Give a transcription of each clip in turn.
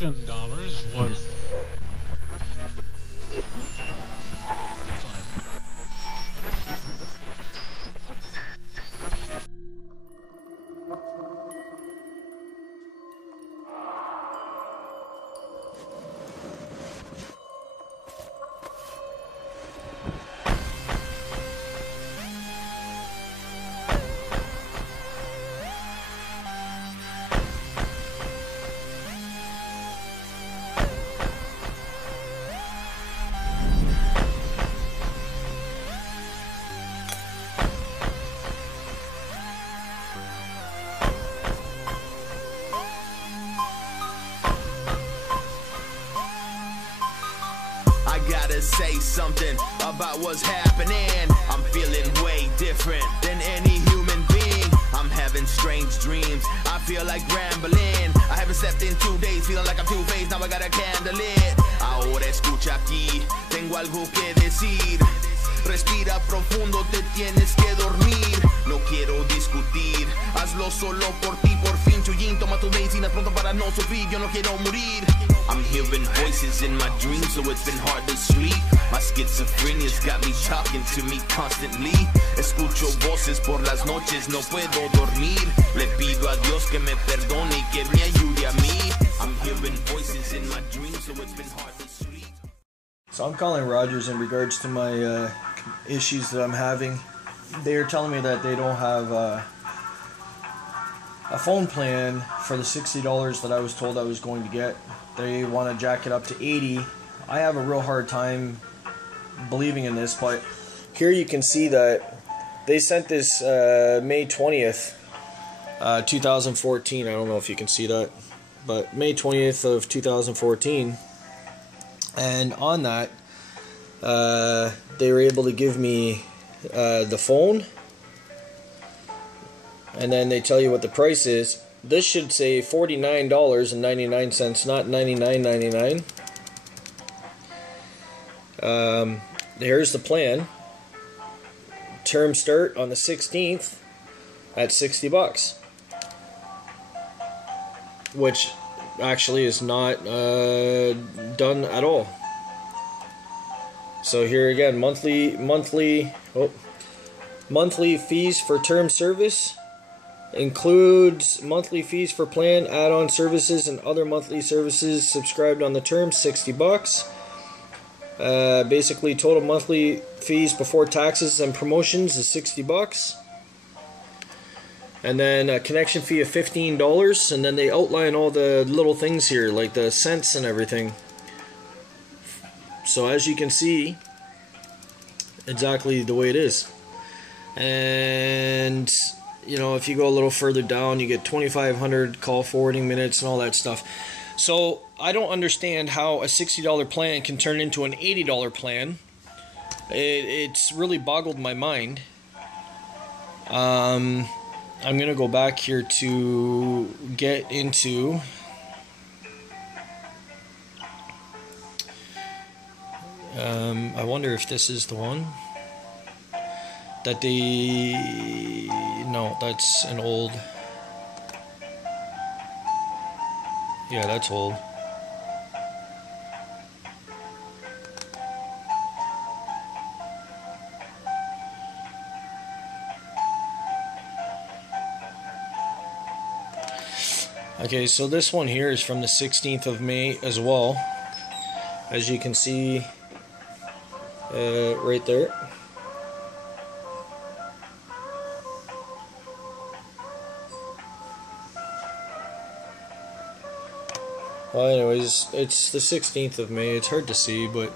$10 was Gotta say something about what's happening. I'm feeling way different than any human being. I'm having strange dreams, I feel like rambling. I haven't slept in 2 days, feeling like I'm two-faced. Now I got a candle lit. Ahora escucha aquí, tengo algo que decir. Respira profundo, te tienes que dormir. No quiero discutir, hazlo solo por ti, por fin. Chuyín, toma tu medicina pronto para no sufrir. Yo no quiero morir. I'm hearing voices in my dreams, so it's been hard to sleep. My schizophrenia's got me talking to me constantly. Escucho voces por las noches, no puedo dormir. Le pido a Dios que me perdone y que me ayude a mí. I'm hearing voices in my dreams, so it's been hard to sleep. So I'm calling Rogers in regards to my issues that I'm having. They're telling me that they don't have a phone plan for the $60 that I was told I was going to get. They want to jack it up to $80. I have a real hard time believing in this, but here you can see that they sent this May 20th, 2014. I don't know if you can see that, but May 20th of 2014. And on that, they were able to give me the phone, and then they tell you what the price is. This should say $49.99, not $99.99. Here's the plan. Term start on the 16th at $60, which actually is not done at all. So here again, monthly fees for term service includes monthly fees for plan, add-on services, and other monthly services subscribed on the term, $60. Basically, total monthly fees before taxes and promotions is $60. And then a connection fee of $15, and then they outline all the little things here, like the cents and everything. So as you can see, exactly the way it is. And you know, if you go a little further down, you get 2,500 call forwarding minutes and all that stuff. So I don't understand how a $60 plan can turn into an $80 plan. It's really boggled my mind. I'm gonna go back here to get into I wonder if this is the one that they... No, that's an old... Yeah, that's old. Okay, so this one here is from the 16th of May as well. As you can see right there. Well, anyways, it's the 16th of May. It's hard to see, but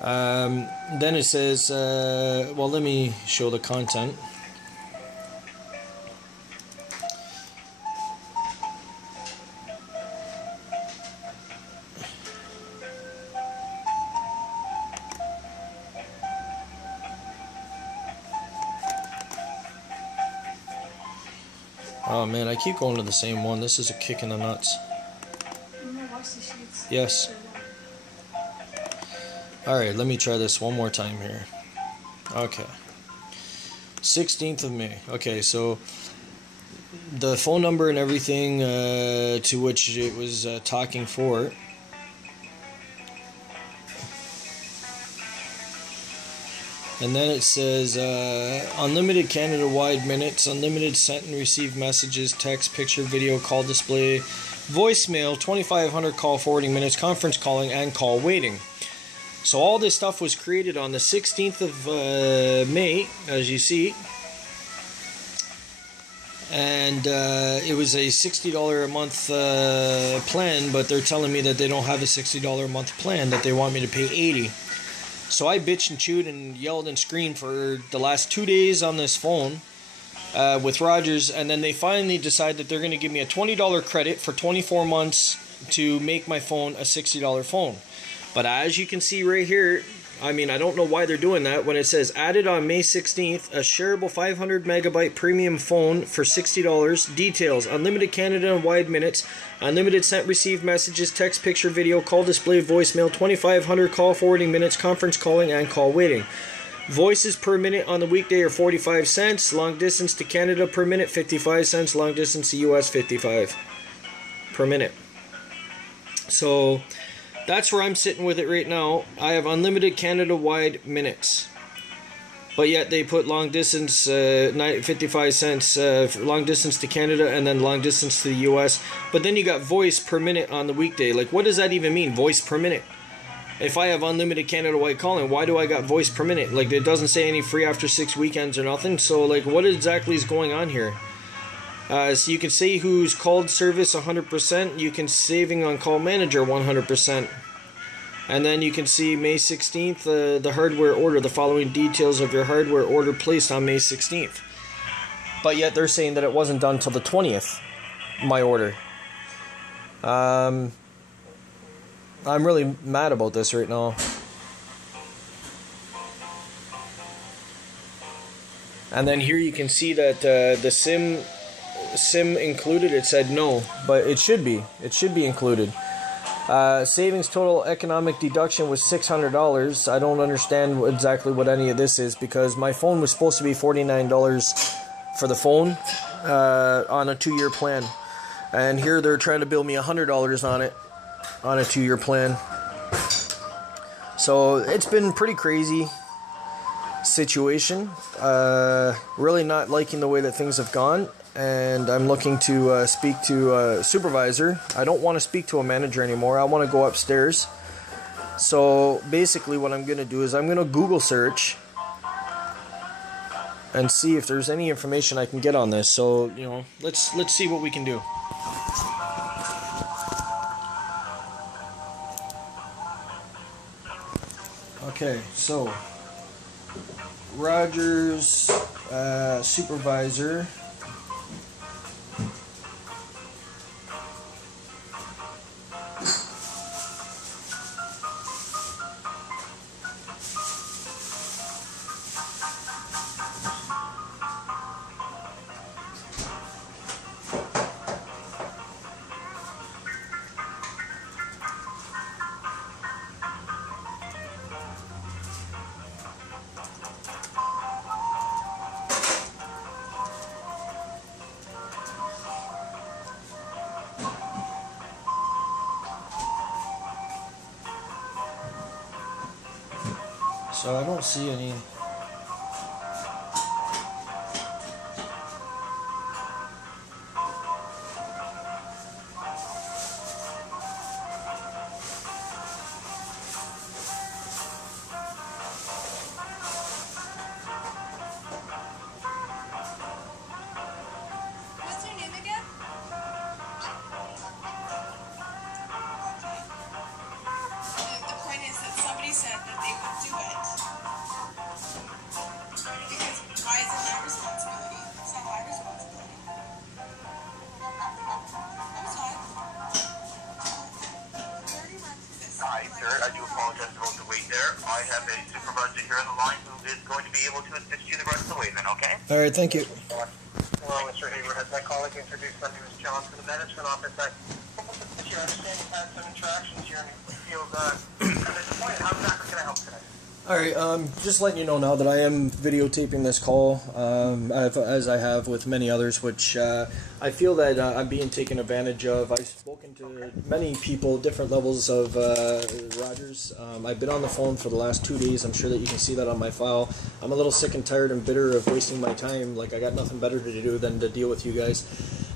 then it says, well, let me show the content. Oh man, I keep going to the same one. This is a kick in the nuts. Yes. Alright, let me try this one more time here. Okay. 16th of May. Okay, so the phone number and everything to which it was talking for. And then it says unlimited Canada-wide minutes, unlimited sent and received messages, text, picture, video, call display, voicemail, 2,500 call forwarding minutes, conference calling, and call waiting. So all this stuff was created on the 16th of May, as you see. And it was a $60 a month plan, but they're telling me that they don't have a $60 a month plan, that they want me to pay $80. So I bitched and chewed and yelled and screamed for the last 2 days on this phone with Rogers, and then they finally decide that they're going to give me a $20 credit for 24 months to make my phone a $60 phone. But as you can see right here, I mean, I don't know why they're doing that when it says added on May 16th, a shareable 500 megabyte premium phone for $60. Details: unlimited Canada-wide minutes, unlimited sent received messages, text, picture, video, call display, voicemail, 2,500 call forwarding minutes, conference calling, and call waiting. Voices per minute on the weekday are 45 cents. Long distance to Canada per minute, 55 cents. Long distance to US, 55 per minute. So that's where I'm sitting with it right now. I have unlimited Canada-wide minutes, but yet they put long distance 55 cents long distance to Canada and then long distance to the US. But then you got voice per minute on the weekday. Like, what does that even mean, voice per minute? If I have unlimited Canada-wide calling, why do I got voice per minute? Like, it doesn't say any free after 6 weekends or nothing. So, like, what exactly is going on here? So you can see who's called service 100%. You can saving on call manager 100%. And then you can see May 16th, the hardware order, the following details of your hardware order placed on May 16th. But yet they're saying that it wasn't done till the 20th, my order. I'm really mad about this right now. And then here you can see that the SIM included, it said no, but it should be included. Savings total economic deduction was $600. I don't understand exactly what any of this is, because my phone was supposed to be $49 for the phone on a 2-year plan, and here they're trying to bill me $100 on it on a 2-year plan. So it's been pretty crazy situation. Really not liking the way that things have gone, and I'm looking to speak to a supervisor. I don't want to speak to a manager anymore. I want to go upstairs. So basically what I'm going to do is I'm going to Google search and see if there's any information I can get on this. So, you know, let's see what we can do. Okay, so Rogers supervisor. So I don't see any. What's your name again? The point is that somebody said that they would do it. Because why is it my responsibility? It's not my responsibility. I'm sorry. 30 months for this. Hi, sir. I do apologize about the wait there. I have a supervisor here on the line who is going to be able to assist you the rest of the way then, okay? All right, thank you. Hello, Mr. Hayward. As my colleague introduced, my name is John from the management office. I understand you've had some interactions here and you feel disappointed. How exactly can I help today? Alright, just letting you know now that I am videotaping this call, as I have with many others, which I feel that I'm being taken advantage of. I've spoken to many people, different levels of Rogers. I've been on the phone for the last 2 days. I'm sure that you can see that on my file. I'm a little sick and tired and bitter of wasting my time. Like, I got nothing better to do than to deal with you guys.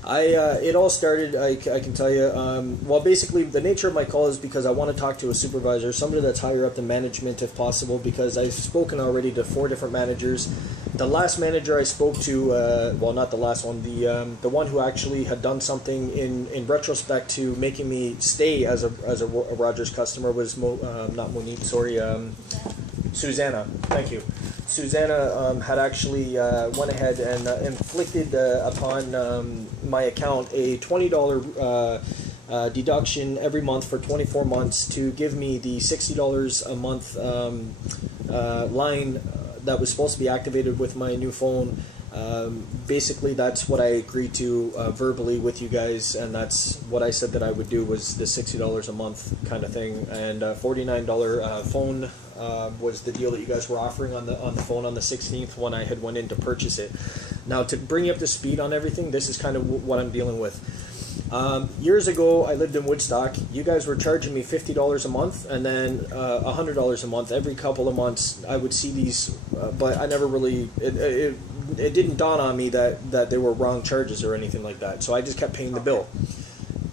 It all started, I can tell you, well, basically the nature of my call is because I want to talk to a supervisor, somebody that's higher up than management if possible, because I've spoken already to 4 different managers. The last manager I spoke to, well, not the last one, the one who actually had done something in retrospect to making me stay as a Rogers customer was not Monique, sorry, Susanna. Thank you. Susanna had actually went ahead and inflicted upon my account a $20 deduction every month for 24 months to give me the $60 a month line that was supposed to be activated with my new phone. Basically, that's what I agreed to verbally with you guys, and that's what I said that I would do, was the $60 a month kind of thing, and $49 phone was the deal that you guys were offering on the phone on the 16th when I had went in to purchase it. Now, to bring you up to speed on everything, this is kind of what I'm dealing with. Years ago, I lived in Woodstock. You guys were charging me $50 a month, and then $100 a month. Every couple of months, I would see these, but I never really, it didn't dawn on me that they were wrong charges or anything like that, so I just kept paying the bill.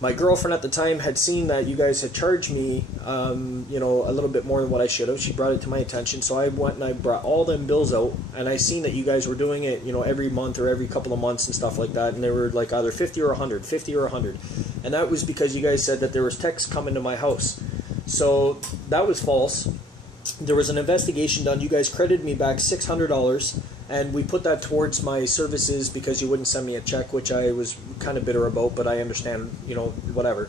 My girlfriend at the time had seen that you guys had charged me, you know, a little bit more than what I should have. She brought it to my attention, so I went and I brought all them bills out, and I seen that you guys were doing it, you know, every month or every couple of months and stuff like that, and they were like either 50 or 100, 50 or 100, and that was because you guys said that there was texts coming to my house. So that was false. There was an investigation done. You guys credited me back $600, and we put that towards my services because you wouldn't send me a check, which I was kind of bitter about, but I understand, you know, whatever.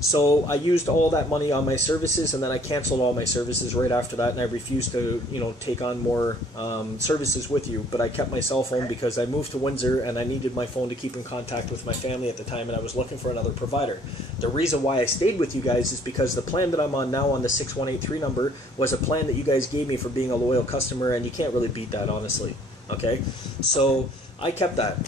So I used all that money on my services, and then I canceled all my services right after that, and I refused to, you know, take on more services with you. But I kept my cell phone because I moved to Windsor, and I needed my phone to keep in contact with my family at the time, and I was looking for another provider. The reason why I stayed with you guys is because the plan that I'm on now on the 6183 number was a plan that you guys gave me for being a loyal customer, and you can't really beat that, honestly. Okay, so I kept that.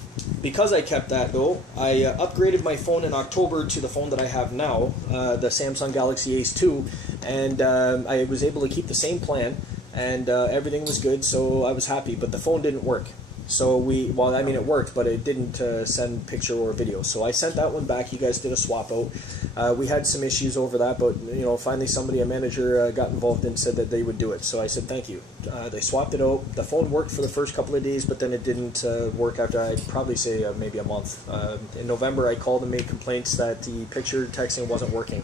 Because I kept that, though, I upgraded my phone in October to the phone that I have now, the Samsung Galaxy Ace 2, and I was able to keep the same plan, and everything was good, so I was happy, but the phone didn't work. So well, I mean, it worked, but it didn't send picture or video. So I sent that one back. You guys did a swap out. We had some issues over that, but, you know, finally a manager got involved and said that they would do it. So I said, thank you. They swapped it out. The phone worked for the first couple of days, but then it didn't work after, I'd probably say maybe a month. In November, I called and made complaints that the picture texting wasn't working.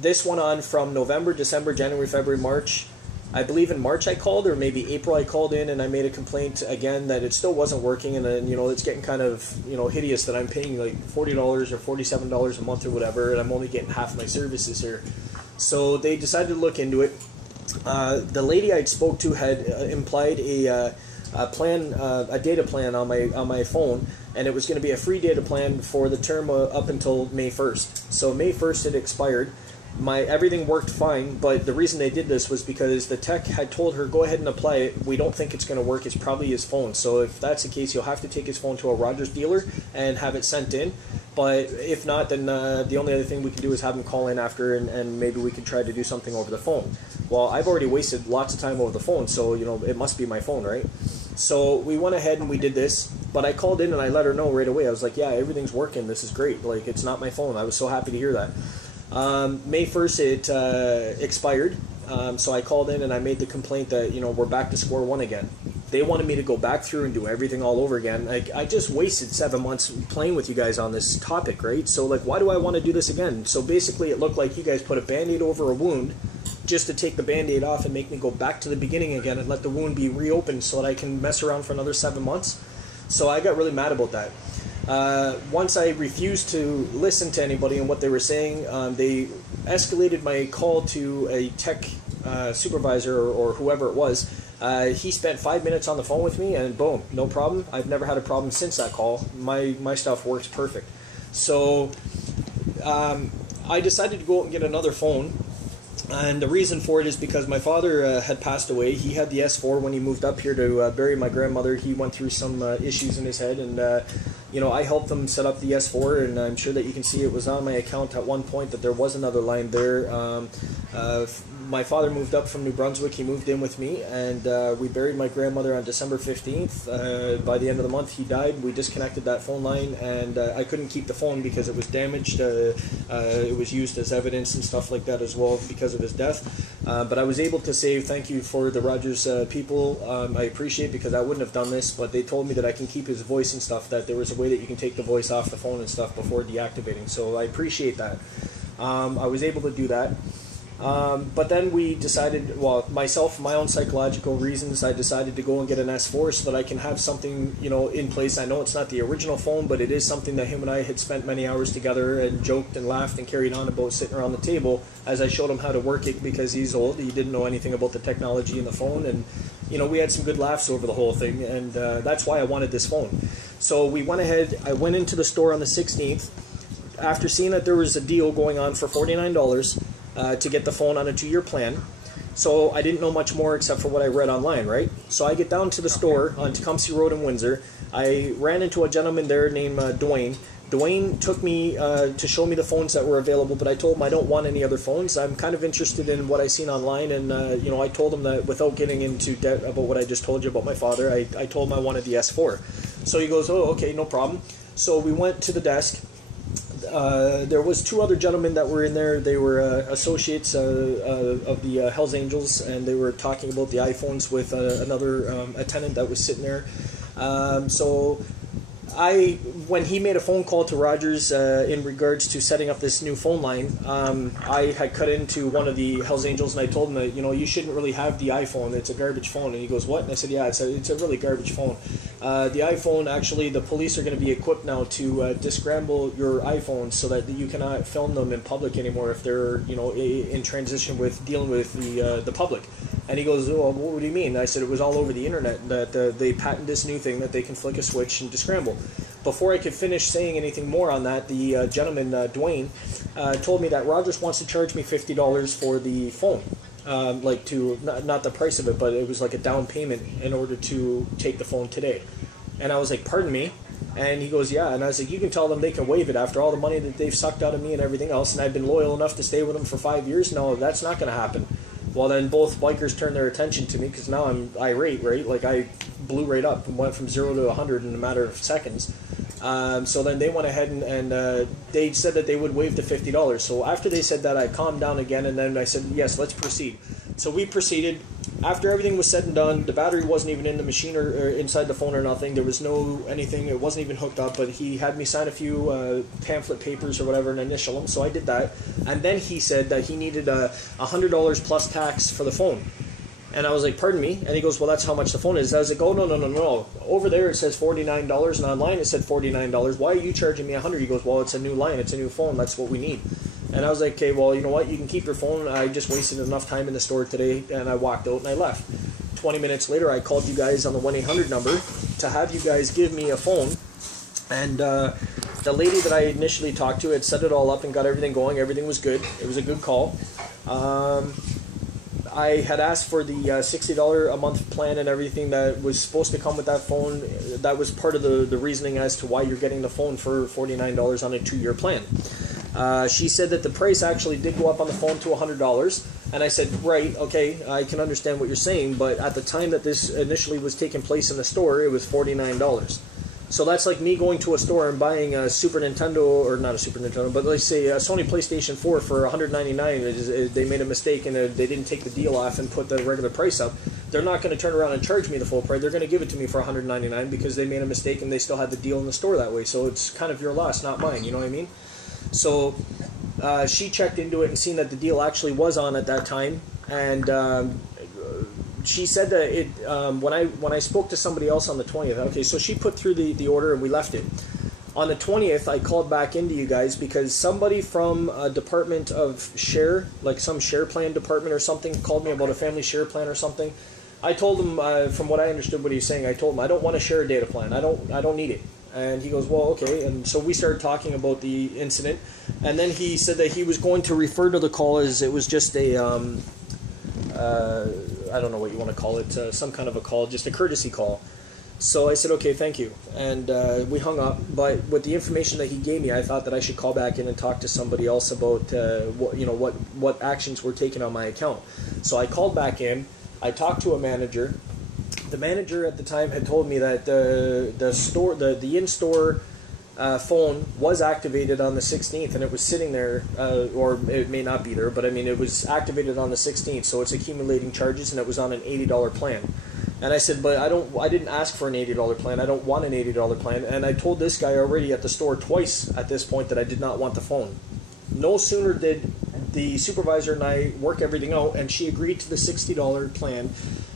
This went on from November, December, January, February, March. I believe in March I called, or maybe April I called in, and I made a complaint again that it still wasn't working, and then, you know, it's getting kind of, you know, hideous that I'm paying like $40 or $47 a month or whatever, and I'm only getting half my services here. So they decided to look into it. The lady I'd spoke to had implied a data plan on my phone, and it was going to be a free data plan for the term up until May 1st. So May 1st it expired. Everything worked fine, but the reason they did this was because the tech had told her, go ahead and apply it. We don't think it's going to work. It's probably his phone. So if that's the case, you'll have to take his phone to a Rogers dealer and have it sent in. But if not, then the only other thing we can do is have him call in after, and maybe we could try to do something over the phone. Well, I've already wasted lots of time over the phone, so, you know, it must be my phone, right? So we went ahead and we did this, but I called in and I let her know right away. I was like, yeah, everything's working. This is great. Like, it's not my phone. I was so happy to hear that. May 1st it expired, so I called in and I made the complaint that, you know, we're back to square one again. They wanted me to go back through and do everything all over again. Like, I just wasted 7 months playing with you guys on this topic, right? So, like, why do I want to do this again? So basically it looked like you guys put a Band-Aid over a wound just to take the Band-Aid off and make me go back to the beginning again and let the wound be reopened so that I can mess around for another 7 months. So I got really mad about that. Once I refused to listen to anybody and what they were saying, they escalated my call to a tech supervisor or whoever it was. He spent 5 minutes on the phone with me, and boom, no problem. I've never had a problem since that call. My stuff works perfect. So I decided to go out and get another phone. And the reason for it is because my father had passed away. He had the S4 when he moved up here to bury my grandmother. He went through some issues in his head, and you know, I helped them set up the S4, and I'm sure that you can see it was on my account at one point that there was another line there. My father moved up from New Brunswick. He moved in with me, and we buried my grandmother on December 15th. By the end of the month, he died. We disconnected that phone line, and I couldn't keep the phone because it was damaged. It was used as evidence and stuff like that as well because of his death. But I was able to save. Thank you for the Rogers people. I appreciate it because I wouldn't have done this, but they told me that I can keep his voice and stuff, that there was a way that you can take the voice off the phone and stuff before deactivating. So I appreciate that. I was able to do that. But then we decided, well, myself, for my own psychological reasons, I decided to go and get an S4 so that I can have something, you know, in place. I know it's not the original phone, but it is something that him and I had spent many hours together and joked and laughed and carried on about sitting around the table as I showed him how to work it because he's old. He didn't know anything about the technology in the phone, and, you know, we had some good laughs over the whole thing, and that's why I wanted this phone. So we went ahead, I went into the store on the 16th after seeing that there was a deal going on for $49. To get the phone on a 2-year plan. So I didn't know much more except for what I read online, right? So I get down to the store on Tecumseh Road in Windsor. I ran into a gentleman there named Dwayne. Dwayne took me to show me the phones that were available, but I told him I don't want any other phones. I'm kind of interested in what I seen online, and you know, I told him that without getting into debt about what I just told you about my father, I told him I wanted the S4. So he goes, oh, okay, no problem. So we went to the desk. There was 2 other gentlemen that were in there. They were associates of the Hells Angels, and they were talking about the iPhones with another attendant that was sitting there. So when he made a phone call to Rogers in regards to setting up this new phone line, I had cut into one of the Hells Angels, and I told him that, you know, you shouldn't really have the iPhone. It's a garbage phone. And he goes, what? And I said, yeah, it's a really garbage phone. The iPhone, actually, the police are going to be equipped now to descramble your iPhones so that you cannot film them in public anymore if they're, you know, in transition with dealing with the public. And he goes, oh, what do you mean? I said it was all over the internet that they patented this new thing that they can flick a switch and descramble. Before I could finish saying anything more on that, the gentleman, Dwayne, told me that Rogers wants to charge me $50 for the phone. Like to, not the price of it, but it was like a down payment in order to take the phone today. And I was like, pardon me? And he goes, yeah. And I was like, you can tell them they can waive it after all the money that they've sucked out of me and everything else, and I've been loyal enough to stay with them for 5 years. No, that's not going to happen. Well, then both bikers turned their attention to me because now I'm irate, right? Like I blew right up and went from 0 to 100 in a matter of seconds. So then they went ahead and they said that they would waive the $50. So after they said that, I calmed down again, and then I said, yes, let's proceed. So we proceeded. After everything was said and done, the battery wasn't even in the machine or inside the phone or nothing. There was no anything. It wasn't even hooked up, but he had me sign a few pamphlet papers or whatever and initial them, so I did that. And then he said that he needed $100 plus tax for the phone. And I was like, pardon me? And he goes, well, that's how much the phone is. I was like, oh, no. Over there it says $49, and online it said $49. Why are you charging me $100? He goes, well, it's a new line. It's a new phone. That's what we need. And I was like, okay, well, you know what? You can keep your phone. I just wasted enough time in the store today, and I walked out and I left. 20 minutes later, I called you guys on the 1-800 number to have you guys give me a phone. And the lady that I initially talked to had set it all up and got everything going. Everything was good. It was a good call. I had asked for the $60 a month plan and everything that was supposed to come with that phone. That was part of the reasoning as to why you're getting the phone for $49 on a 2-year plan. She said that the price actually did go up on the phone to $100. And I said, right, okay, I can understand what you're saying, but at the time that this initially was taking place in the store, it was $49. So that's like me going to a store and buying a Super Nintendo, or not a Super Nintendo, but let's say a Sony PlayStation 4 for $199. They made a mistake and they didn't take the deal off and put the regular price up. They're not going to turn around and charge me the full price. They're going to give it to me for $199 because they made a mistake and they still had the deal in the store that way. So it's kind of your loss, not mine, you know what I mean? So she checked into it and seen that the deal actually was on at that time, and she said that it when I spoke to somebody else on the 20th. Okay, so she put through the order and we left it. On the 20th, I called back into you guys because somebody from a department of share, like some share plan department or something, called me about a family share plan or something. I told him, from what I understood what he's saying, I told him I don't want to share a data plan. I don't need it. And he goes, well, okay. And so we started talking about the incident. And then he said that he was going to refer to the call as it was just a, I don't know what you want to call it, some kind of a call, just a courtesy call. So I said, okay, thank you. And we hung up. But with the information that he gave me, I thought that I should call back in and talk to somebody else about what actions were taken on my account. So I called back in. I talked to a manager. The manager at the time had told me that the in-store phone was activated on the 16th, and it was sitting there, or it may not be there, but I mean it was activated on the 16th, so it's accumulating charges, and it was on an $80 plan. And I said, but I didn't ask for an $80 plan. I don't want an $80 plan. And I told this guy already at the store twice at this point that I did not want the phone. No sooner did the supervisor and I work everything out, and she agreed to the $60 plan.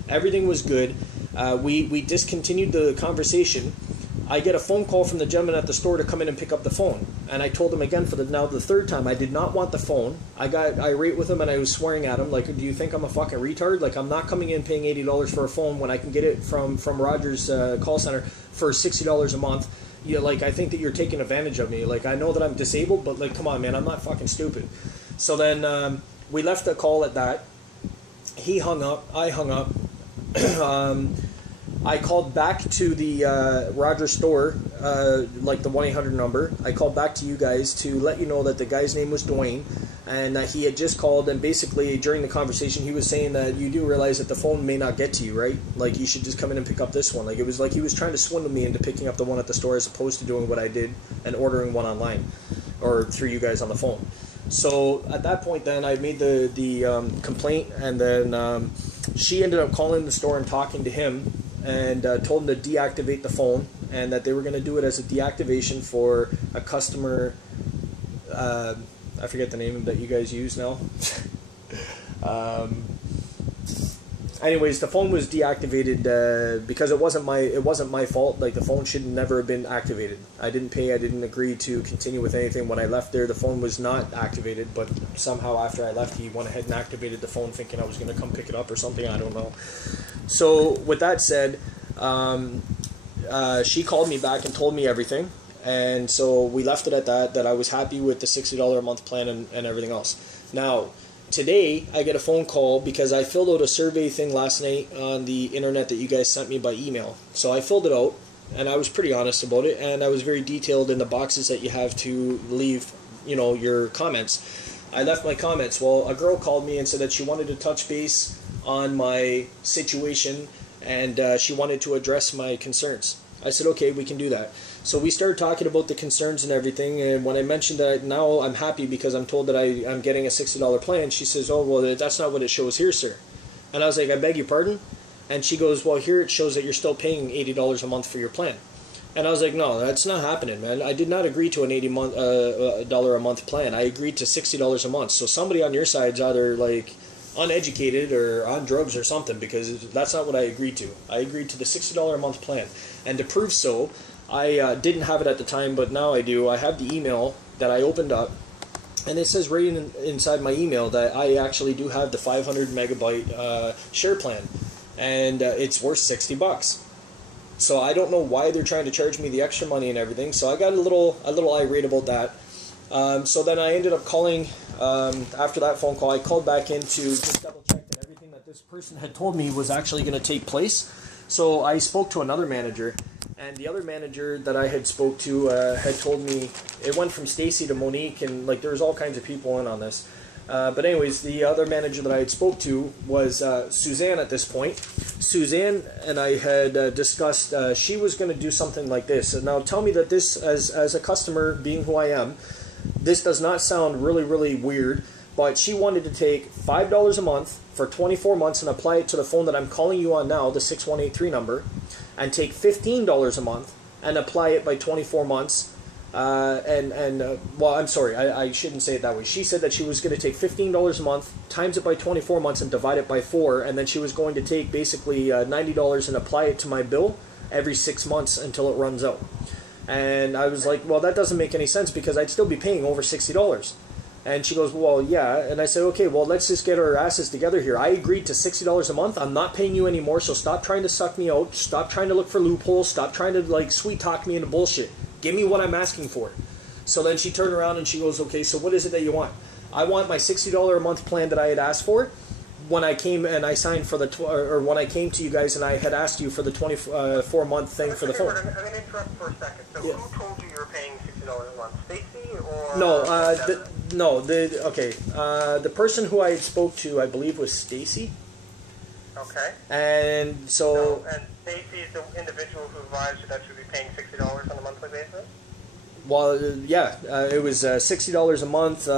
Everything was good. We discontinued the conversation. I get a phone call from the gentleman at the store to come in and pick up the phone. And I told him again for the third time, I did not want the phone. I got irate with him and I was swearing at him, like, do you think I'm a fucking retard? Like, I'm not coming in paying $80 for a phone when I can get it from Rogers call center for $60 a month. You know, like, I think that you're taking advantage of me. Like, I know that I'm disabled, but, like, come on, man, I'm not fucking stupid. So then we left the call at that. He hung up. I hung up. I called back to the Rogers store, like the 1-800 number. I called back to you guys to let you know that the guy's name was Dwayne, and that he had just called, and basically during the conversation he was saying that you do realize that the phone may not get to you, right? Like, you should just come in and pick up this one. Like, it was like he was trying to swindle me into picking up the one at the store as opposed to doing what I did and ordering one online or through you guys on the phone. So at that point then I made the complaint, and then she ended up calling the store and talking to him, and told him to deactivate the phone, and that they were going to do it as a deactivation for a customer. I forget the name that you guys use now. Anyways, the phone was deactivated because it wasn't my fault. Like, the phone should never have been activated. I didn't pay. I didn't agree to continue with anything. When I left there, the phone was not activated, but somehow after I left, he went ahead and activated the phone, thinking I was going to come pick it up or something. I don't know. So with that said, she called me back and told me everything, and so we left it at that I was happy with the $60 a month plan and everything else. Now, today I get a phone call because I filled out a survey thing last night on the internet that you guys sent me by email. So I filled it out, and I was pretty honest about it, and I was very detailed in the boxes that you have to leave, you know, your comments. I left my comments. Well, a girl called me and said that she wanted to touch base on my situation, and she wanted to address my concerns. I said, okay, we can do that. So we started talking about the concerns and everything, and when I mentioned that now I'm happy because I'm told that I'm getting a $60 plan, she says, oh, well, that's not what it shows here, sir. And I was like, I beg your pardon? And she goes, well, here it shows that you're still paying $80 a month for your plan. And I was like, no, that's not happening, man. I did not agree to an $80 a month plan. I agreed to $60 a month. So somebody on your side's either, like, uneducated or on drugs or something, because that's not what I agreed to. I agreed to the $60 a month plan. And to prove so, I didn't have it at the time, but now I do. I have the email that I opened up, and it says right inside my email that I actually do have the 500 megabyte share plan, and it's worth $60. So I don't know why they're trying to charge me the extra money and everything. So I got a little irate about that. So then I ended up calling, after that phone call, I called back in to just double check that everything that this person had told me was actually going to take place. So I spoke to another manager, and the other manager that I had spoke to had told me, it went from Stacy to Monique, and like there's all kinds of people in on this. But anyways, the other manager that I had spoke to was Suzanne at this point. Suzanne and I had discussed she was going to do something like this. And now tell me that this, as a customer, being who I am, this does not sound really, really weird, but she wanted to take $5 a month for 24 months and apply it to the phone that I'm calling you on now, the 6183 number, and take $15 a month and apply it by 24 months. Well, I'm sorry, I shouldn't say it that way. She said that she was going to take $15 a month, times it by 24 months, and divide it by 4, and then she was going to take basically $90 and apply it to my bill every 6 months until it runs out. And I was like, well, that doesn't make any sense because I'd still be paying over $60. And she goes, well, yeah. And I said, okay, well, let's just get our asses together here. I agreed to $60 a month. I'm not paying you anymore, so stop trying to suck me out. Stop trying to look for loopholes. Stop trying to, like, sweet talk me into bullshit. Give me what I'm asking for. So then she turned around and she goes, okay, so what is it that you want? I want my $60 a month plan that I had asked for when I came and I signed for the, or when I came to you guys and I had asked you for the 24-month thing for the phone. I'm going to interrupt for a second. So yeah. Who told you you were paying $60 a month? Stacy or? No, the person who I spoke to, I believe, was Stacy. Okay. And so. And Stacy is the individual who advised you that you would be paying $60 on a monthly basis? Well, yeah, it was $60 a month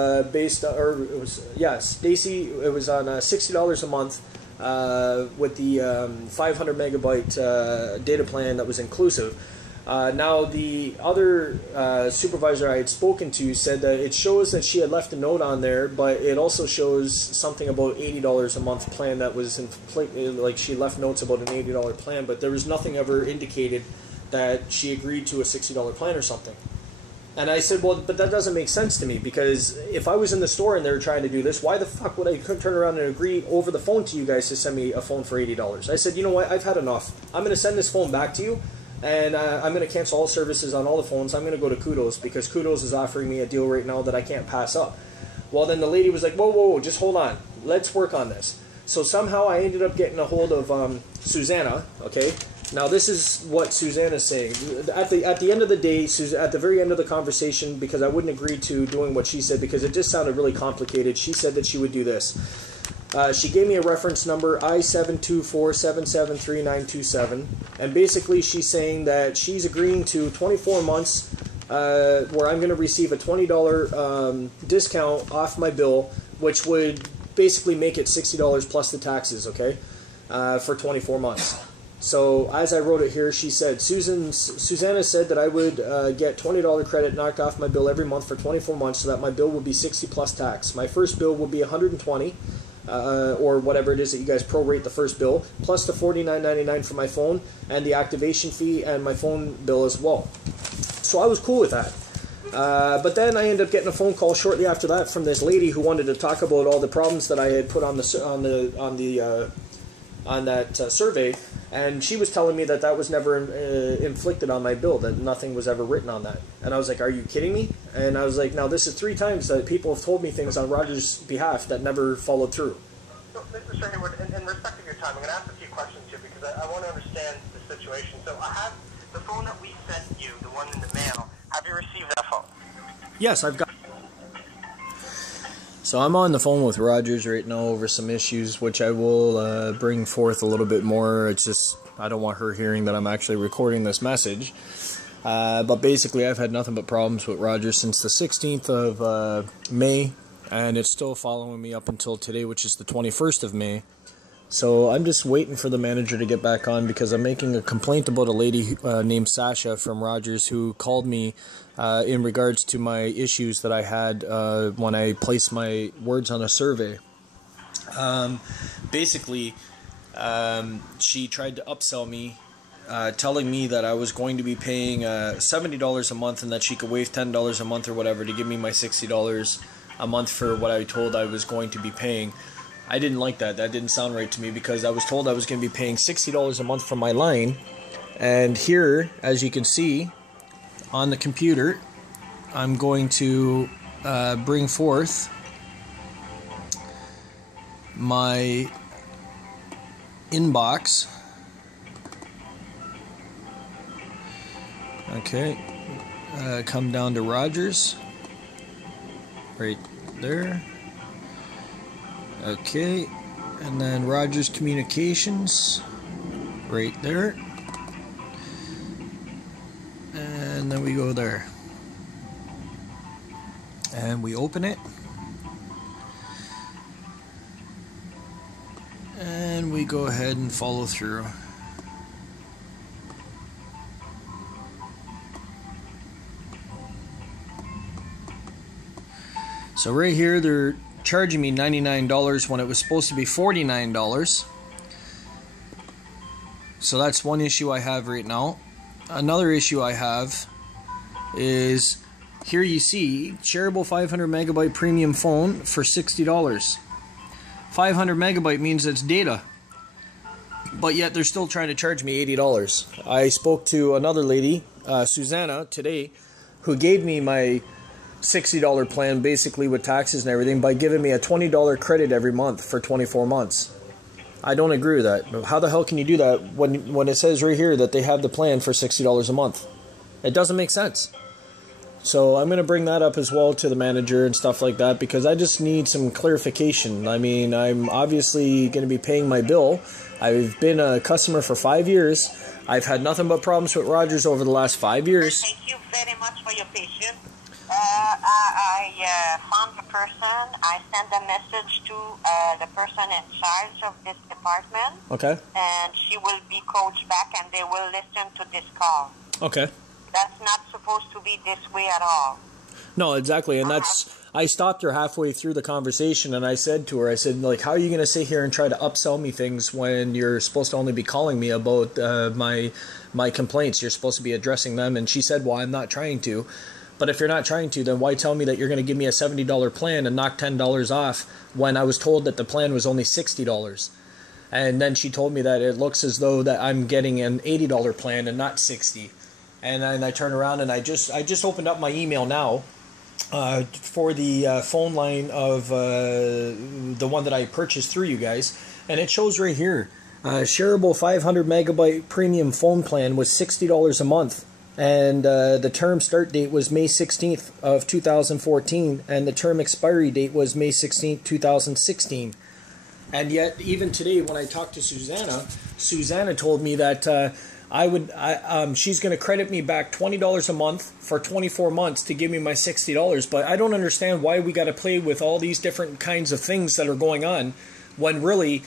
Stacy. It was on $60 a month with the 500 megabyte data plan that was inclusive. Now the other supervisor I had spoken to said that it shows that she had left a note on there, but it also shows something about $80 a month plan that was like she left notes about an $80 plan, but there was nothing ever indicated that she agreed to a $60 plan or something. And I said, well, but that doesn't make sense to me, because if I was in the store and they were trying to do this, why the fuck would I turn around and agree over the phone to you guys to send me a phone for $80? I said, you know what, I've had enough. I'm going to send this phone back to you, and I'm going to cancel all services on all the phones. I'm going to go to Kudos, because Kudos is offering me a deal right now that I can't pass up. Well, then the lady was like, whoa, just hold on. Let's work on this. So somehow I ended up getting a hold of Susanna, okay? Now this is what Susanna's saying. At the end of the day, at the very end of the conversation, because I wouldn't agree to doing what she said because it just sounded really complicated, she said that she would do this. She gave me a reference number, I-724-773-927, and basically she's saying that she's agreeing to 24 months where I'm going to receive a $20 discount off my bill, which would basically make it $60 plus the taxes, okay, for 24 months. So as I wrote it here, she said, Susanna said that I would get $20 credit knocked off my bill every month for 24 months, so that my bill would be 60 plus tax. My first bill will be $120, or whatever it is that you guys prorate the first bill, plus the $49.99 for my phone and the activation fee and my phone bill as well. So I was cool with that. But then I ended up getting a phone call shortly after that from this lady who wanted to talk about all the problems that I had put on that survey, and she was telling me that that was never inflicted on my bill, that nothing was ever written on that. And I was like, are you kidding me? And I was like, now this is 3 times that people have told me things on Roger's behalf that never followed through. So, Mr. Hayward, in respect of your time, I'm going to ask a few questions here because I want to understand the situation. So I have the phone that we sent you, the one in the mail. Have you received that phone? Yes, I've got. So I'm on the phone with Rogers right now over some issues, which I will bring forth a little bit more. It's just, I don't want her hearing that I'm actually recording this message. But basically, I've had nothing but problems with Rogers since the 16th of May, and it's still following me up until today, which is the 21st of May. So I'm just waiting for the manager to get back on because I'm making a complaint about a lady named Sasha from Rogers who called me in regards to my issues that I had when I placed my words on a survey. Basically, she tried to upsell me, telling me that I was going to be paying $70 a month and that she could waive $10 a month or whatever to give me my $60 a month for what I told I was going to be paying. I didn't like that. That didn't sound right to me because I was told I was going to be paying $60 a month for my line. And here, as you can see on the computer, I'm going to bring forth my inbox. Okay. Come down to Rogers. Right there. Okay, and then Rogers Communications, right there, and then we go there, and we open it, and we go ahead and follow through. So right here, they're charging me $99 when it was supposed to be $49. So that's one issue I have right now. Another issue I have is here you see shareable 500 megabyte premium phone for $60. 500 megabyte means it's data, but yet they're still trying to charge me $80. I spoke to another lady, Susanna, today, who gave me my $60 plan, basically with taxes and everything, by giving me a $20 credit every month for 24 months. I don't agree with that. How the hell can you do that when it says right here that they have the plan for $60 a month? It doesn't make sense. So I'm going to bring that up as well to the manager and stuff like that, because I just need some clarification. I mean, I'm obviously going to be paying my bill. I've been a customer for 5 years. I've had nothing but problems with Rogers over the last 5 years. Thank you very much for your patience. I found the person. I sent a message to the person in charge of this department. Okay. And she will be coached back, and they will listen to this call. Okay. That's not supposed to be this way at all. No, exactly. And I stopped her halfway through the conversation, and I said to her, I said, like, how are you going to sit here and try to upsell me things when you're supposed to only be calling me about my complaints? You're supposed to be addressing them. And she said, well, I'm not trying to. But if you're not trying to, then why tell me that you're going to give me a $70 plan and knock $10 off when I was told that the plan was only $60? And then she told me that it looks as though that I'm getting an $80 plan and not $60. And then I turn around and I just opened up my email now for the phone line of the one that I purchased through you guys, and it shows right here, shareable 500 megabyte premium phone plan was $60 a month. And the term start date was May 16th of 2014, and the term expiry date was May 16th, 2016. And yet, even today, when I talked to Susanna told me that she's going to credit me back $20 a month for 24 months to give me my $60. But I don't understand why we got to play with all these different kinds of things that are going on, when really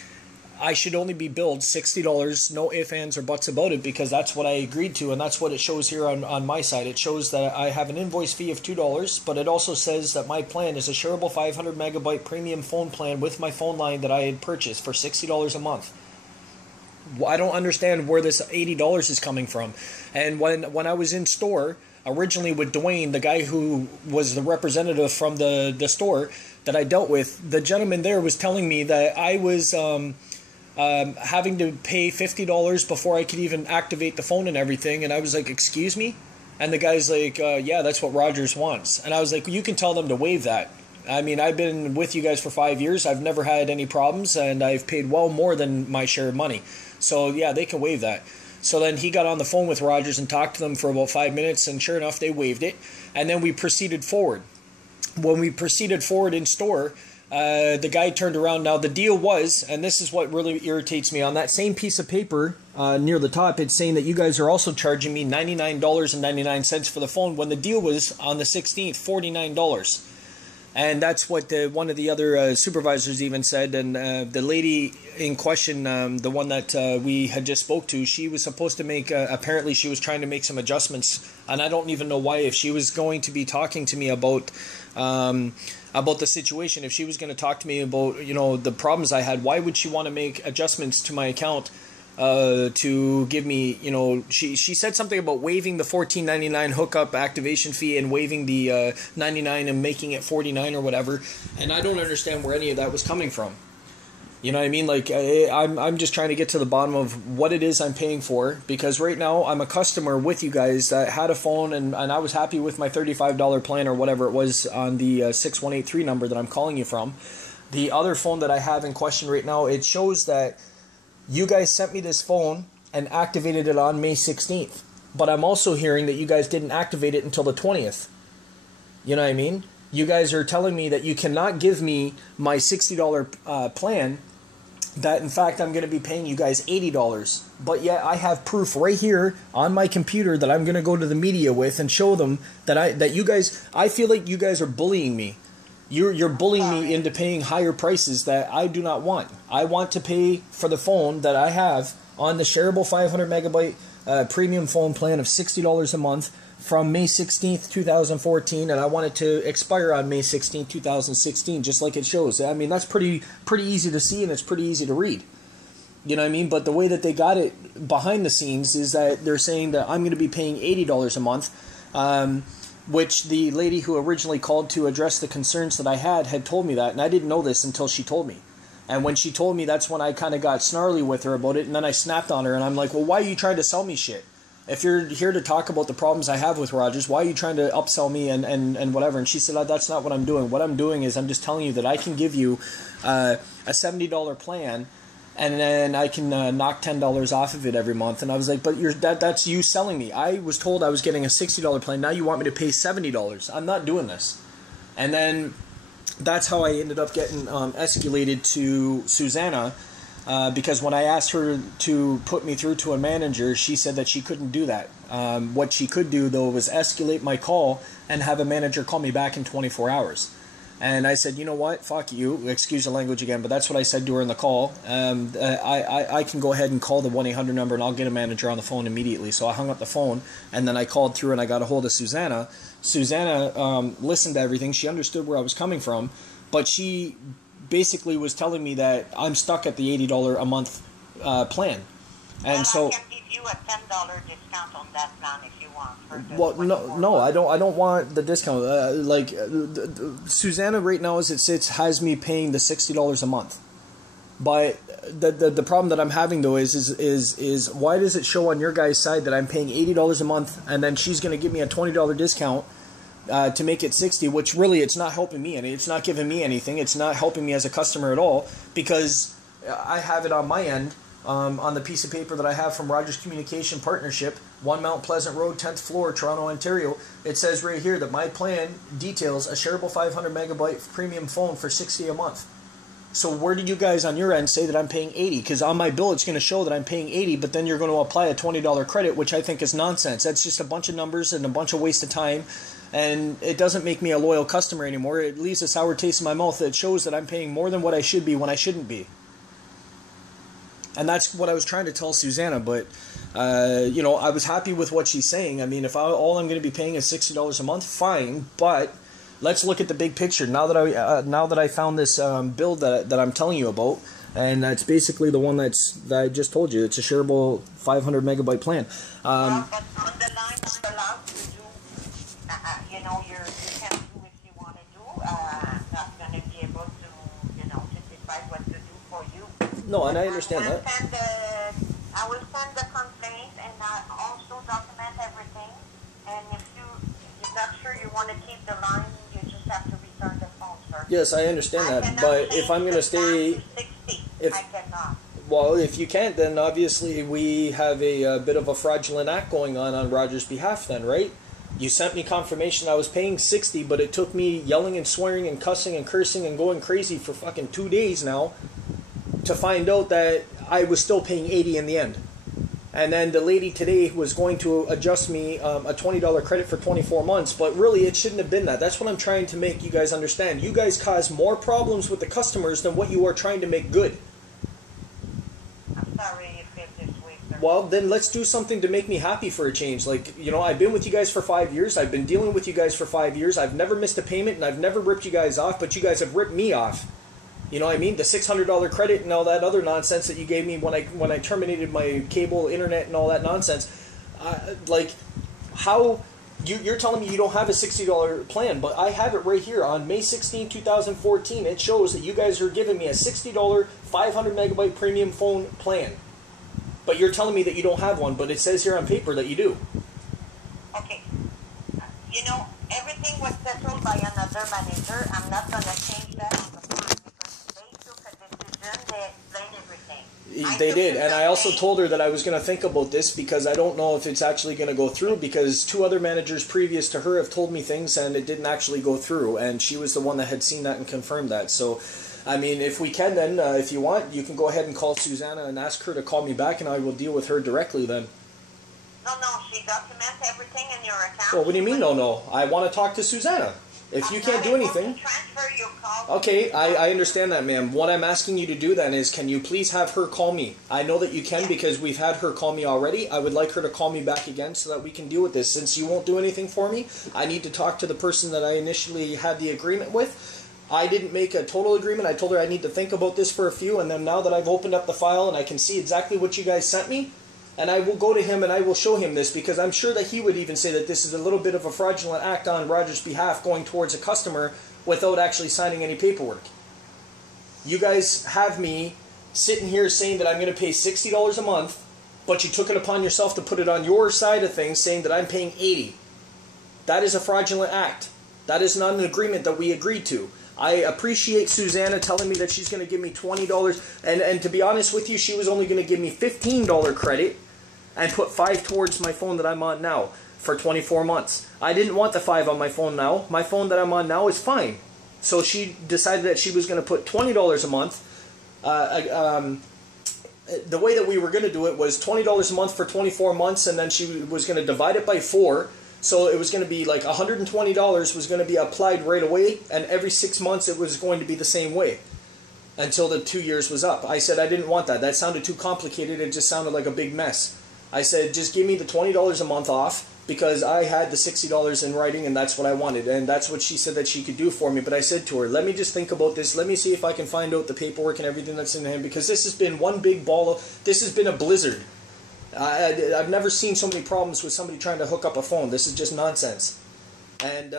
I should only be billed $60, no ifs, ands, or buts about it, because that's what I agreed to, and that's what it shows here on my side. It shows that I have an invoice fee of $2, but it also says that my plan is a shareable 500 megabyte premium phone plan with my phone line that I had purchased for $60 a month. I don't understand where this $80 is coming from. And when I was in store originally with Dwayne, the guy who was the representative from the store that I dealt with, the gentleman there was telling me that I was having to pay $50 before I could even activate the phone and everything. And I was like, excuse me? And the guy's like, yeah, that's what Rogers wants. And I was like, you can tell them to waive that. I mean, I've been with you guys for 5 years. I've never had any problems, and I've paid well more than my share of money. So, yeah, they can waive that. So then he got on the phone with Rogers and talked to them for about 5 minutes, and sure enough, they waived it. And then we proceeded forward. When we proceeded forward in store, the guy turned around. Now, the deal was, and this is what really irritates me, on that same piece of paper near the top, it's saying that you guys are also charging me $99.99 for the phone, when the deal was on the 16th, $49. And that's what one of the other supervisors even said. And the lady in question, the one that we had just spoke to, she was supposed to make, apparently she was trying to make some adjustments. And I don't even know why. If she was going to be talking to me about the situation, if she was going to talk to me about, you know, the problems I had, why would she want to make adjustments to my account to give me, you know, she said something about waiving the $14.99 hookup activation fee and waiving the $99 and making it $49 or whatever. And I don't understand where any of that was coming from. You know what I mean? Like, I'm just trying to get to the bottom of what it is I'm paying for, because right now I'm a customer with you guys that had a phone, and I was happy with my $35 plan or whatever it was on the 6183 number that I'm calling you from. The other phone that I have in question right now, it shows that you guys sent me this phone and activated it on May 16th. But I'm also hearing that you guys didn't activate it until the 20th. You know what I mean? You guys are telling me that you cannot give me my $60 plan, that in fact I'm going to be paying you guys $80. But yet I have proof right here on my computer that I'm going to go to the media with and show them that you guys, I feel like you guys are bullying me. You're bullying me into paying higher prices that I do not want. I want to pay for the phone that I have on the shareable 500 megabyte premium phone plan of $60 a month from May 16th, 2014, and I want it to expire on May 16th, 2016, just like it shows. I mean, that's pretty easy to see, and it's pretty easy to read. You know what I mean? But the way that they got it behind the scenes is that they're saying that I'm going to be paying $80 a month. which the lady who originally called to address the concerns that I had told me that, and I didn't know this until she told me. And when she told me, that's when I kind of got snarly with her about it, and then I snapped on her, and I'm like, well, why are you trying to sell me shit? If you're here to talk about the problems I have with Rogers, why are you trying to upsell me and whatever? And she said, that's not what I'm doing. What I'm doing is I'm just telling you that I can give you a $70 plan, and then I can knock $10 off of it every month. And I was like, but that's you selling me. I was told I was getting a $60 plan. Now you want me to pay $70. I'm not doing this. And then that's how I ended up getting escalated to Susanna, because when I asked her to put me through to a manager, she said that she couldn't do that. What she could do, though, was escalate my call and have a manager call me back in 24 hours. And I said, you know what, fuck you, excuse the language again, but that's what I said to her in the call. I can go ahead and call the 1-800 number and I'll get a manager on the phone immediately. So I hung up the phone, and then I called through and I got a hold of Susanna. Susanna listened to everything. She understood where I was coming from, but she basically was telling me that I'm stuck at the $80 a month plan. And well, so I can give you a $10 discount on that plan if you want. For the well, no, I don't want the discount. Susanna right now, as it sits, has me paying the $60 a month. But the problem that I'm having, though, is why does it show on your guys' side that I'm paying $80 a month, and then she's going to give me a $20 discount to make it $60, which really it's not helping me, and it's not giving me anything. It's not helping me as a customer at all, because I have it on my end. On the piece of paper that I have from Rogers Communication Partnership, 1 Mount Pleasant Road, 10th floor, Toronto, Ontario, it says right here that my plan details a shareable 500 megabyte premium phone for $60 a month. So where do you guys on your end say that I'm paying $80? Because on my bill it's going to show that I'm paying $80, but then you're going to apply a $20 credit, which I think is nonsense. That's just a bunch of numbers and a bunch of waste of time, and it doesn't make me a loyal customer anymore. It leaves a sour taste in my mouth that shows that I'm paying more than what I should be when I shouldn't be. And that's what I was trying to tell Susanna, but, I was happy with what she's saying. I mean, if all I'm going to be paying is $60 a month, fine, but let's look at the big picture. Now that I found this bill that I'm telling you about, and that's basically the one that I just told you. It's a shareable 500 megabyte plan. but on the line, you're allowed to do, you can do if you want to do. I'm not going to be able to decide what to do for you. No, and I understand that. I will send the complaint and also document everything. And if you're not sure you want to keep the line, you just have to return the phone, sir. Yes, I understand that. But if I'm going to stay... I cannot. Well, if you can't, then obviously we have a bit of a fraudulent act going on Rogers' behalf then, right? You sent me confirmation I was paying $60, but it took me yelling and swearing and cussing and cursing and going crazy for fucking 2 days now to find out that I was still paying $80 in the end. And then the lady today was going to adjust me a $20 credit for 24 months, but really it shouldn't have been that. That's what I'm trying to make you guys understand. You guys cause more problems with the customers than what you are trying to make good. I'm sorry you feel this way, sir. Well, then let's do something to make me happy for a change. Like, I've been with you guys for 5 years. I've been dealing with you guys for 5 years. I've never missed a payment, and I've never ripped you guys off, but you guys have ripped me off. You know what I mean? The $600 credit and all that other nonsense that you gave me when I terminated my cable, internet, and all that nonsense. How... You're telling me you don't have a $60 plan, but I have it right here. On May 16, 2014, it shows that you guys are giving me a $60 500 megabyte premium phone plan. But you're telling me that you don't have one, but it says here on paper that you do. Okay. Everything was settled by another manager. I'm not going to change that on the phone because they took a decision. They explained everything. They did, and I also told her that I was going to think about this because I don't know if it's actually going to go through, because 2 other managers previous to her have told me things and it didn't actually go through, and she was the one that had seen that and confirmed that. So, I mean, if we can then, if you want, you can go ahead and call Susanna and ask her to call me back, and I will deal with her directly then. No, she documents everything in your account. Well, what do you mean, no? I want to talk to Susanna. If you can't do anything... Transfer your call. Okay, I understand that, ma'am. What I'm asking you to do then is, can you please have her call me? I know that you can because we've had her call me already. I would like her to call me back again so that we can deal with this. Since you won't do anything for me, I need to talk to the person that I initially had the agreement with. I didn't make a total agreement. I told her I need to think about this for a few, and then now that I've opened up the file and I can see exactly what you guys sent me, And I will go to him and I will show him this, because I'm sure that he would even say that this is a little bit of a fraudulent act on Roger's behalf going towards a customer without actually signing any paperwork. You guys have me sitting here saying that I'm going to pay $60 a month, but you took it upon yourself to put it on your side of things saying that I'm paying $80. That is a fraudulent act. That is not an agreement that we agreed to. I appreciate Susanna telling me that she's going to give me $20, and to be honest with you, she was only going to give me $15 credit and put $5 towards my phone that I'm on now for 24 months. I didn't want the $5 on my phone now. My phone that I'm on now is fine. So she decided that she was going to put $20 a month. The way that we were going to do it was $20 a month for 24 months, and then she was going to divide it by 4. So it was going to be like $120 was going to be applied right away, and every 6 months it was going to be the same way until the 2 years was up. I said I didn't want that. That sounded too complicated. It just sounded like a big mess. I said just give me the $20 a month off, because I had the $60 in writing and that's what I wanted. And that's what she said that she could do for me. But I said to her, let me just think about this. Let me see if I can find out the paperwork and everything that's in hand, because this has been one big ball of, this has been a blizzard. I've never seen so many problems with somebody trying to hook up a phone. This is just nonsense. And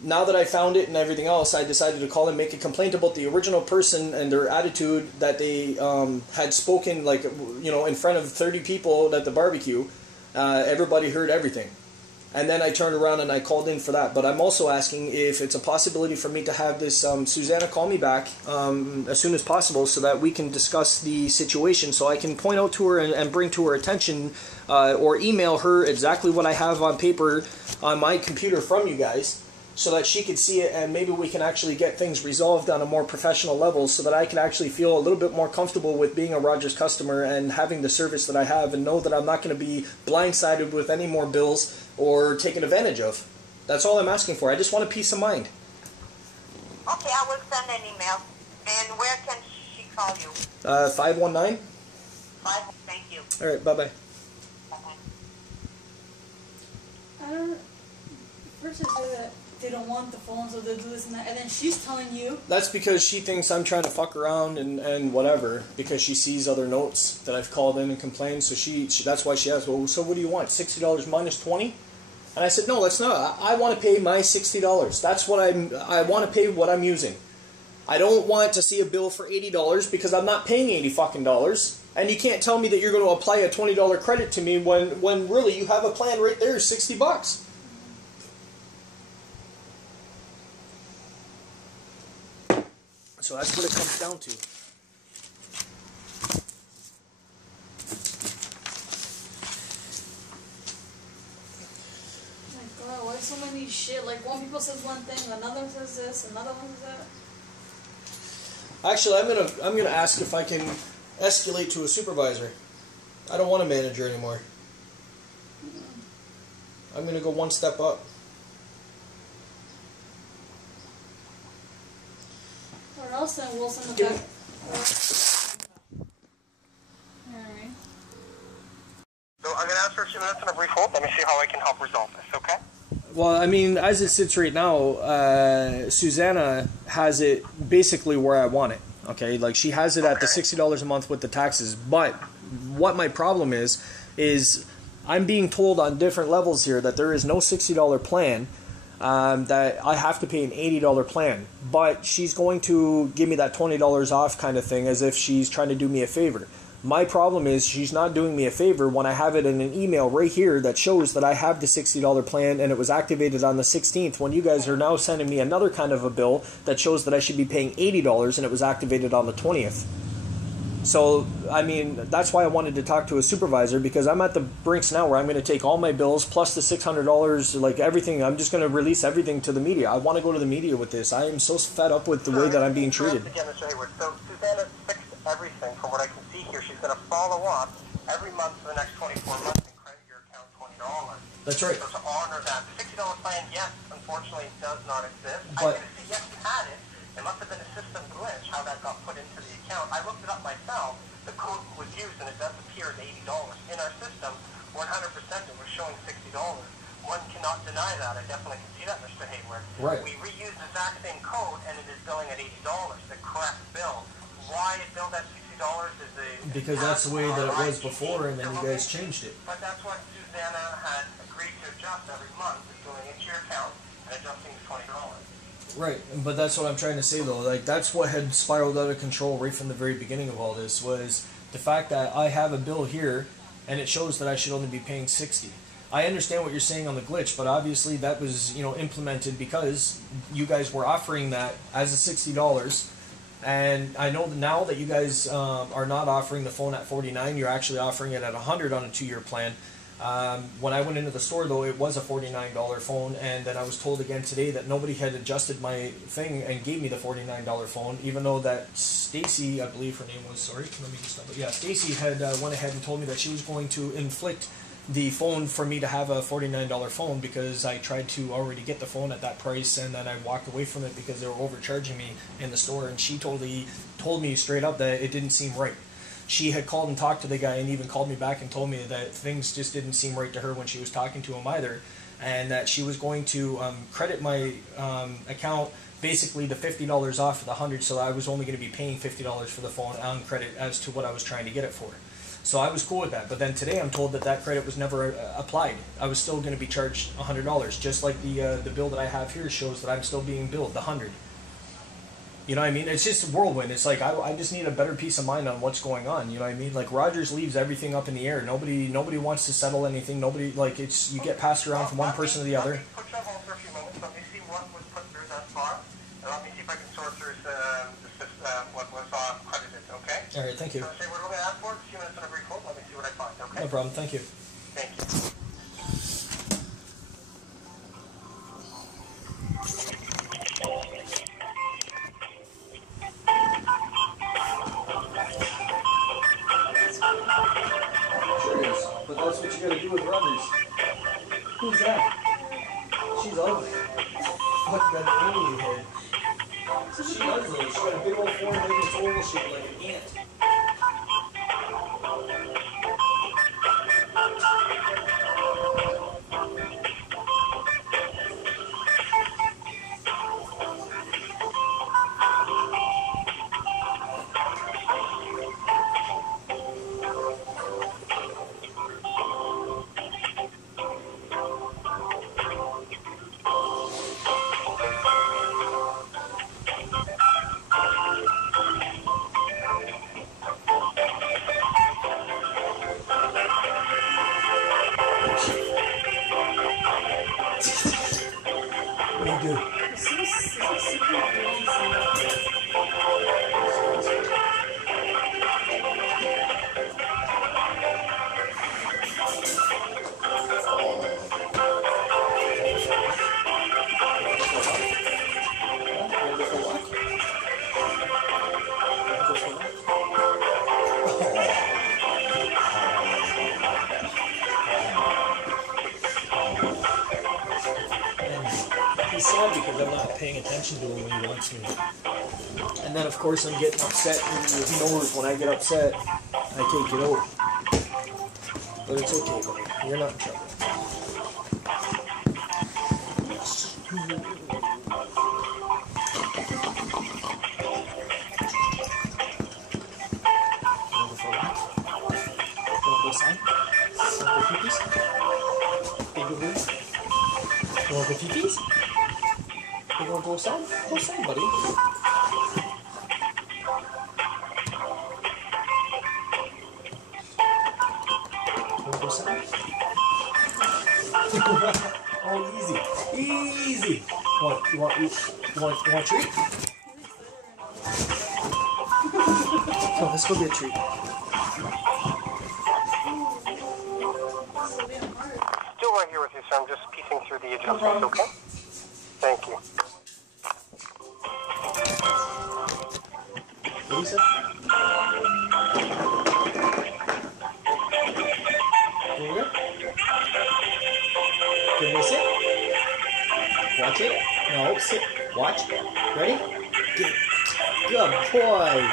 now that I found it and everything else, I decided to call and make a complaint about the original person and their attitude that they had spoken, like, you know, in front of 30 people at the barbecue. Everybody heard everything. And then I turned around and I called in for that. But I'm also asking if it's a possibility for me to have this Susanna call me back as soon as possible, so that we can discuss the situation, so I can point out to her and bring to her attention or email her exactly what I have on paper on my computer from you guys, so that she could see it, and maybe we can actually get things resolved on a more professional level, so that I can actually feel a little bit more comfortable with being a Rogers customer and having the service that I have, and know that I'm not going to be blindsided with any more bills or taken advantage of. That's all I'm asking for. I just want a peace of mind. Okay, I will send an email. And where can she call you? 519? 5, thank you. All right, bye-bye. Bye-bye. I don't. First they say that they don't want the phone, so they'll do this and that, and then she's telling you. That's because she thinks I'm trying to fuck around and whatever, because she sees other notes that I've called in and complained. So she that's why she asked, well, so what do you want? $60 minus 20? And I said, no, that's not. I want to pay my $60. That's what I want to pay what I'm using. I don't want to see a bill for $80 because I'm not paying $80 fucking dollars. And you can't tell me that you're going to apply a $20 credit to me when really you have a plan right there, $60. So that's what it comes down to. Oh my God, why so many shit? Like one people says one thing, another says this, another one says that. Actually, I'm gonna ask if I can escalate to a supervisor. I don't want a manager anymore. I'm gonna go one step up. Or else then we'll send it back. Alright. So I'm going to ask for a few minutes on a brief hold. Let me see how I can help resolve this, okay? Well, I mean, as it sits right now, Susanna has it basically where I want it. Okay, like she has it at the $60 a month with the taxes. But what my problem is I'm being told on different levels here that there is no $60 plan. That I have to pay an $80 plan, but she's going to give me that $20 off kind of thing, as if she's trying to do me a favor. My problem is she's not doing me a favor when I have it in an email right here that shows that I have the $60 plan and it was activated on the 16th, when you guys are now sending me another kind of a bill that shows that I should be paying $80 and it was activated on the 20th. So, I mean, that's why I wanted to talk to a supervisor, because I'm at the brinks now where I'm going to take all my bills plus the $600, like everything. I'm just going to release everything to the media. I want to go to the media with this. I am so fed up with the way that I'm being treated. Again, Mr. Hayward, so Susanna fixed everything from what I can see here. She's going to follow up every month for the next 24 months and credit your account $20. That's right. So to honor that, the $60 plan, yes, unfortunately does not exist. But I'm going to say, yes, you had it. It must have been a system glitch, how that got put into the account. I looked it up myself. The code was used, and it does appear as $80. In our system, 100% it was showing $60. One cannot deny that. I definitely can see that, Mr. Hayward. Right. We reused the exact same code, and it is billing at $80, the correct bill. Why it billed at $60 is a... Because that's the way that it was before, and then you guys changed it. But that's what Susanna had agreed to adjust every month, is going into your account and adjusting the $20. Right, but that's what I'm trying to say though. Like, that's what had spiraled out of control right from the very beginning of all this, was the fact that I have a bill here and it shows that I should only be paying $60. I understand what you're saying on the glitch, but obviously that was, you know, implemented because you guys were offering that as a $60. And I know now that you guys are not offering the phone at $49, you're actually offering it at $100 on a 2-year plan. When I went into the store though, it was a $49 phone, and then I was told again today that nobody had adjusted my thing and gave me the $49 phone, even though that Stacy, I believe her name was, sorry, let me just, yeah, Stacy had went ahead and told me that she was going to inflict the phone for me to have a $49 phone because I tried to already get the phone at that price, and then I walked away from it because they were overcharging me in the store, and she totally told me straight up that it didn't seem right. She had called and talked to the guy and even called me back and told me that things just didn't seem right to her when she was talking to him either, and that she was going to credit my account basically the $50 off of the $100, so I was only going to be paying $50 for the phone on credit as to what I was trying to get it for. So I was cool with that, but then today I'm told that that credit was never applied. I was still going to be charged $100, just like the bill that I have here shows that I'm still being billed the $100. You know what I mean? It's just a whirlwind. It's like I just need a better peace of mind on what's going on. You know what I mean? Like, Rogers leaves everything up in the air. Nobody wants to settle anything. Nobody, like, it's, you get passed around from one person to the other. Let me put you on hold for a few moments. Let me see what was put through thus far, and let me see if I can sort through what was credited. Okay? All right, thank you. So say what we're going to ask for. A few minutes on a brief hold. Let me see what I find. Okay? No problem. Thank you. Thank you. Sure is, but that's what you gotta do with Rogers. Who's that? She's ugly. What got an alien head? She does though. She got a big old forehead that's oval shaped like an ant. What do you do? He's sad because I'm not paying attention to him when he wants me. And then, of course, I'm getting upset, and he knows when I get upset, I take it out. But it's okay, buddy. You're not in trouble. You want to go peepees? You want to go outside? Go outside, buddy. You want to go outside? Oh, easy. Easy. You want a treat? Come on, let's go get a treat. Still right here with you, sir. I'm just piecing through the adjustments, okay? Thank you. What is it? Here we go. Give me a sit. Watch it. No, sit. Watch. Ready? Good boy.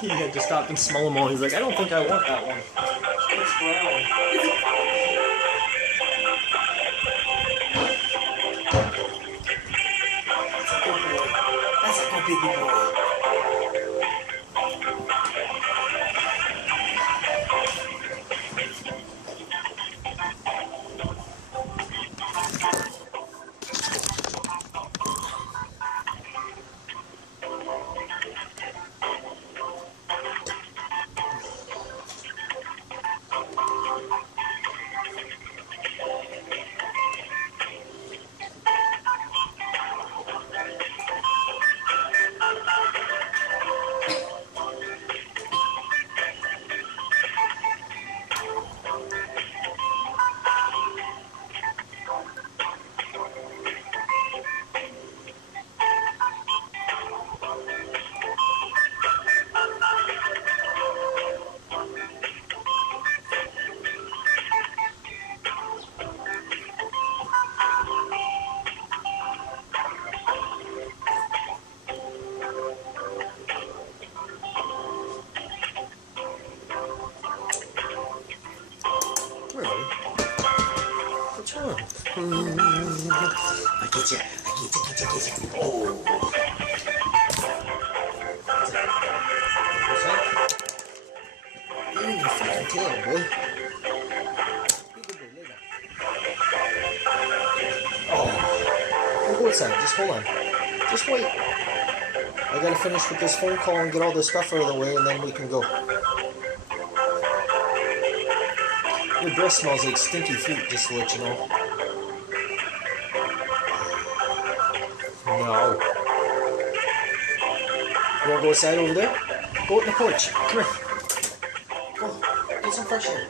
He had to stop and smell them all. He's like, I don't think I want that one. It's brown. Good baby boy. What's wrong? I get you. Oh. What's that? You're in your fucking tail, boy. Oh. We'll go inside. Just hold on. Just wait. I gotta finish with this phone call and get all this stuff out of the way, and then we can go. Your breath smells like stinky feet, just to let you know. No. You wanna go outside over there? Go out in the porch. Come here. Go. Get some fresh air.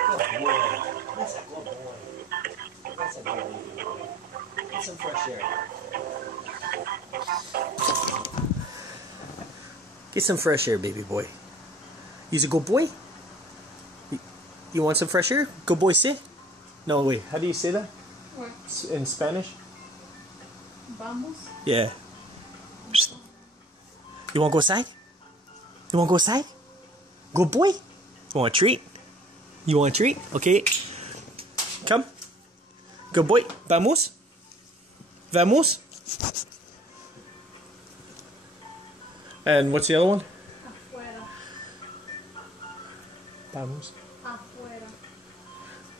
Good boy. That's a good boy. That's a good boy. Get some fresh air. Get some fresh air, baby boy. He's a good boy? You want some fresh air? Good boy, say? No, wait. How do you say that? What? In Spanish? Vamos? Yeah. You want to go outside? You want to go outside? Good boy? You want a treat? You want a treat? Okay. Come. Good boy. Vamos? Vamos? And what's the other one? Afuera. Vamos. Afuera.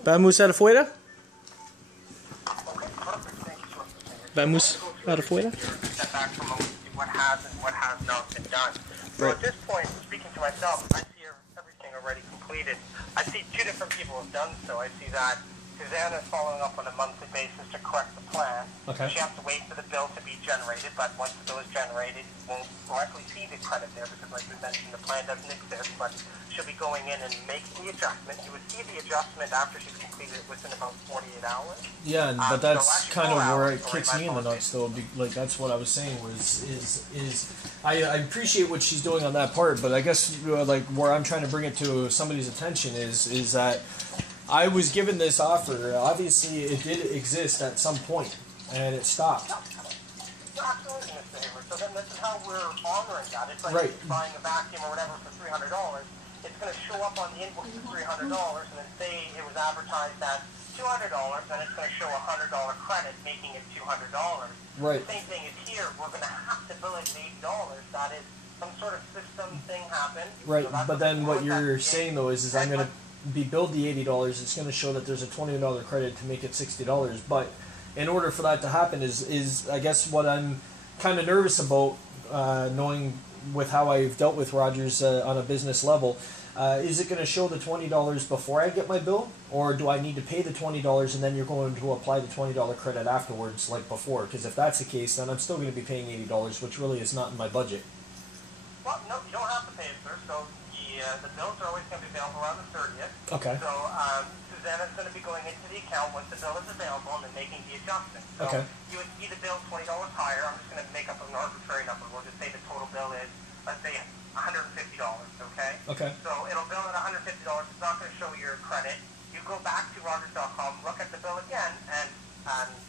Vamos afuera? Okay, perfect. Thank you so much. Vamos afuera? Step back from what has and what has not been done. So Right. at this point, speaking to myself, I see everything already completed. I see two different people have done so. I see that Susanna is following up on a monthly basis to correct the plan. Okay. She has to wait for the bill to be generated, but once the bill is generated, you won't directly see the credit there because, like we mentioned, the plan doesn't exist, but she'll be going in and making the adjustment. You would see the adjustment after she's completed it within about 48 hours. Yeah, but So that's actually kind of 4 where hours, it kicks sorry, me in my the nuts, though. Like that's what I was saying is I appreciate what she's doing on that part, but I guess like where I'm trying to bring it to somebody's attention is that I was given this offer. Obviously, it did exist at some point, and it stopped. Absolutely, Mr. Hayward. So then this is how we're honoring that. It's like Right. buying a vacuum or whatever for $300. It's going to show up on the invoice as $300, and then say it was advertised at $200, then it's going to show a $100 credit, making it $200. Right. The same thing is here. We're going to have to bill it $80. That is some sort of system thing happened. Right, So that's but then what you're that's saying though is I'm going to be billed the $80. It's going to show that there's a $20 credit to make it $60. But in order for that to happen is I guess what I'm kind of nervous about, knowing with how I've dealt with Rogers on a business level. Is it going to show the $20 before I get my bill, or do I need to pay the $20 and then you're going to apply the $20 credit afterwards, like before? Because if that's the case, then I'm still going to be paying $80, which really is not in my budget. Well, no, you don't have to pay it, sir. So the bills are always going to be available around the 30th. Okay. So Susanna's going to be going into the account once the bill is available and then making the adjustment. So Okay. you would see the bill $20 higher. I'm just going to make up an arbitrary number. We'll just say the total bill is, let's say, $150, okay? Okay. So it'll bill at $150. It's not going to show your credit. You go back to Rogers.com, look at the bill again, and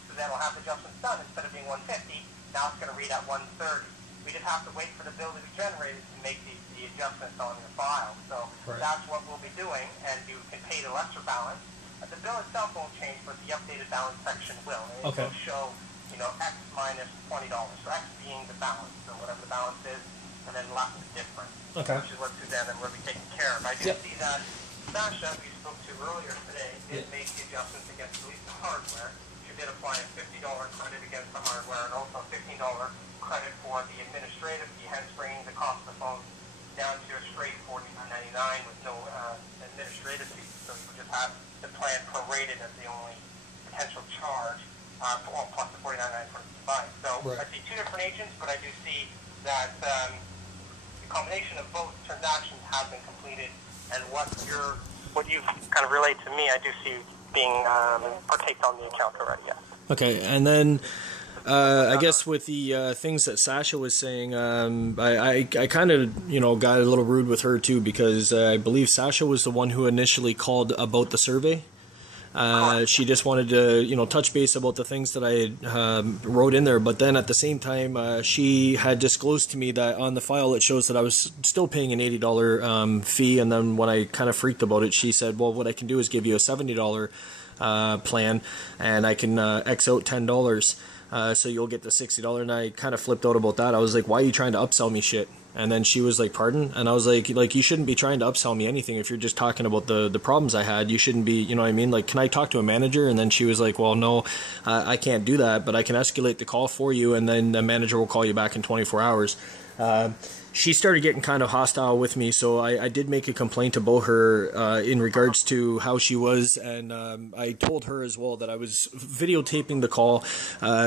Susanna will have the adjustments done. Instead of being $150, now it's going to read at $130. We just have to wait for the bill to be generated to make the adjustments on your file. So Right. that's what we'll be doing, and you can pay the lesser balance. The bill itself won't change, but the updated balance section will. And Okay. it will show X minus $20. So X being the balance, so whatever the balance is, and then less the difference, which is what Suzanne and will be taking care of. I do see that Sasha, we spoke to earlier today, did make the adjustments against at least the hardware. She did apply a $50 credit against the hardware and also a $15 credit for the administrative fee, hence bringing the cost of the phone down to a straight $49.99 with no administrative fee. So you would just have the plan prorated as the only potential charge, plus the $49.99 for the device. So I see two different agents, but I do see that the combination of both transactions have been completed, and what you've kind of relayed to me, I do see being partaked on the account already. Yes. Okay, and then I guess with the things that Sasha was saying, I kind of got a little rude with her too, because I believe Sasha was the one who initially called about the survey. She just wanted to, touch base about the things that I wrote in there. But then at the same time, she had disclosed to me that on the file it shows that I was still paying an $80 fee. And then when I kind of freaked about it, she said, well, what I can do is give you a $70 plan, and I can X out $10. So you'll get the $60. And I kind of flipped out about that. I was like, why are you trying to upsell me shit? And then she was like, pardon? And I was like, you shouldn't be trying to upsell me anything. If you're just talking about the problems I had, you shouldn't be, you know what I mean? Like, can I talk to a manager? And then she was like, well, no, I can't do that, but I can escalate the call for you, and then the manager will call you back in 24 hours. She started getting kind of hostile with me, so I did make a complaint about her in regards to how she was, and I told her as well that I was videotaping the call,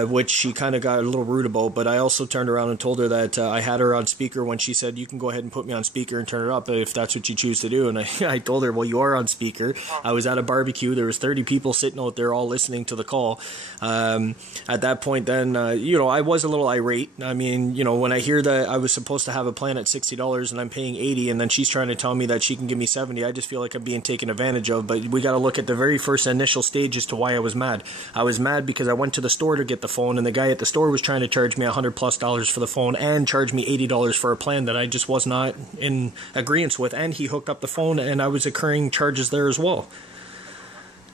which she kind of got a little rude about, but I also turned around and told her that I had her on speaker when she said, you can go ahead and put me on speaker and turn it up if that's what you choose to do. And I told her, well, you are on speaker. I was at a barbecue. There was 30 people sitting out there all listening to the call. At that point then, I was a little irate. I mean, when I hear that I was supposed to have a plan at $60 and I'm paying $80, and then she's trying to tell me that she can give me $70, I just feel like I'm being taken advantage of. But we got to look at the very first initial stage as to why I was mad. I was mad because I went to the store to get the phone, and the guy at the store was trying to charge me $100+ for the phone and charge me $80 for a plan that I just was not in agreement with, and he hooked up the phone and I was incurring charges there as well.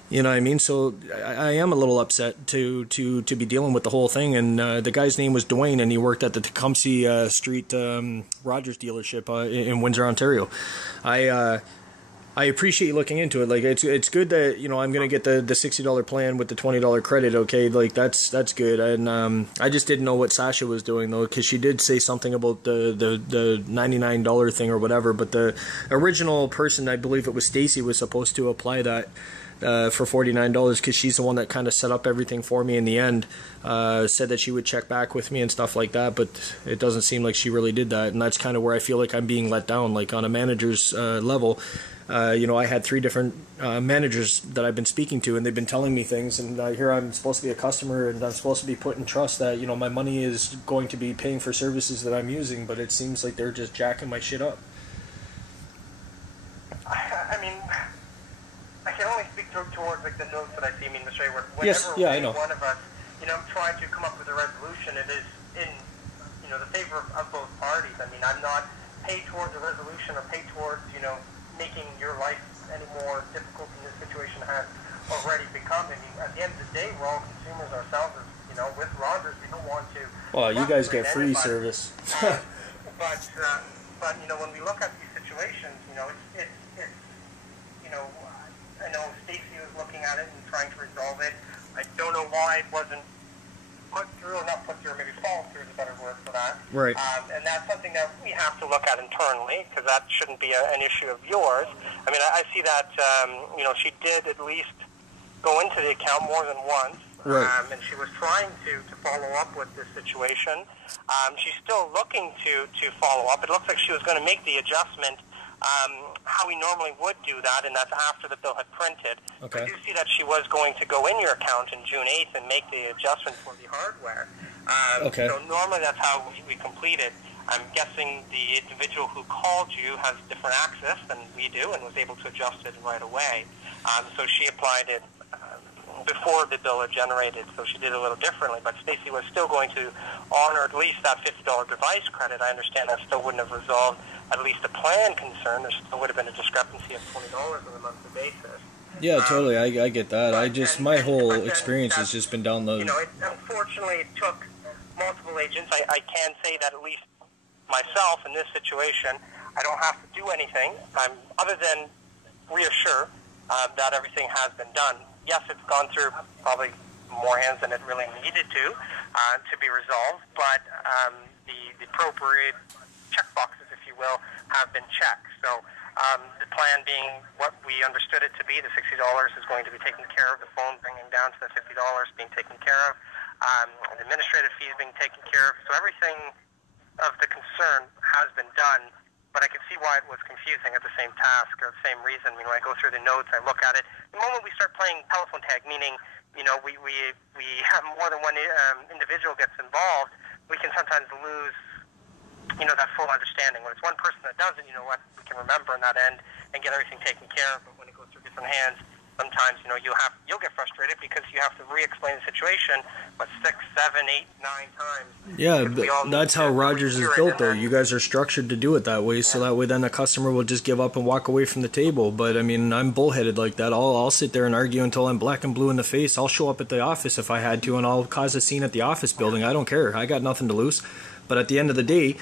You know what I mean? So I am a little upset to be dealing with the whole thing. And the guy's name was Dwayne, and he worked at the Tecumseh Street Rogers dealership in Windsor, Ontario. I appreciate you looking into it. Like, it's good that I'm gonna get the $60 plan with the $20 credit. Okay, like that's good. And I just didn't know what Sasha was doing though, because she did say something about the $99 thing or whatever. But the original person, I believe it was Stacy, was supposed to apply that for $49, because she's the one that kind of set up everything for me in the end. Said that she would check back with me and stuff like that, but it doesn't seem like she really did that, and that's kind of where I feel like I'm being let down. Like, on a manager's level, I had 3 different managers that I've been speaking to, and they've been telling me things, and here I'm supposed to be a customer, and I'm supposed to be put in trust that my money is going to be paying for services that I'm using, but it seems like they're just jacking my shit up. I mean, I can only speak towards like the notes that I see. I mean, Mr. Hayward, whenever one of us, try to come up with a resolution, it is in, the favor of both parties. I mean, I'm not paid towards a resolution or paid towards, making your life any more difficult than this situation has already become. I mean, at the end of the day, we're all consumers ourselves. With Rogers, we don't want to. Well, you guys get free service. But when we look at these situations, it's I know Stacy was looking at it and trying to resolve it. I don't know why it wasn't put through, or not put through, maybe fall through is a better word for that. Right. And that's something that we have to look at internally, because that shouldn't be an issue of yours. I mean, I see that, she did at least go into the account more than once. Right. And she was trying to follow up with this situation. She's still looking to follow up. It looks like she was going to make the adjustment how we normally would do that, and that's after the bill had printed. Okay. I do see that she was going to go in your account on June 8th and make the adjustment for the hardware. Okay. So normally that's how we complete it. I'm guessing the individual who called you has different access than we do and was able to adjust it right away. So she applied it before the bill had generated, so she did it a little differently. But Stacy was still going to honor at least that $50 device credit. I understand that still wouldn't have resolved at least a plan concern. There still would have been a discrepancy of $20 on a monthly basis. Yeah, totally. I get that. My whole But then experience has that's- just been down the. Unfortunately, it took multiple agents. I can say that at least myself in this situation, I don't have to do anything other than reassure that everything has been done. Yes, it's gone through probably more hands than it really needed to be resolved, but the appropriate checkboxes, if you will, have been checked. So the plan being what we understood it to be, the $60 is going to be taken care of, the phone bringing down to the $50 being taken care of, the administrative fees being taken care of. So everything of the concern has been done, but I can see why it was confusing at the same task or the same reason. When I go through the notes, I look at it. The moment we start playing telephone tag, meaning we have more than one individual gets involved, we can sometimes lose that full understanding. When it's one person that does it, we can remember on that end and get everything taken care of. But when it goes through different hands, sometimes you'll get frustrated because you have to re-explain the situation, 6, 7, 8, 9 times. Yeah, that's how Rogers is built, though. You guys are structured to do it that way, so that way then a customer will just give up and walk away from the table. But I mean, I'm bullheaded like that. I'll sit there and argue until I'm black and blue in the face. I'll show up at the office if I had to, and I'll cause a scene at the office building. I don't care. I got nothing to lose. But at the end of the day,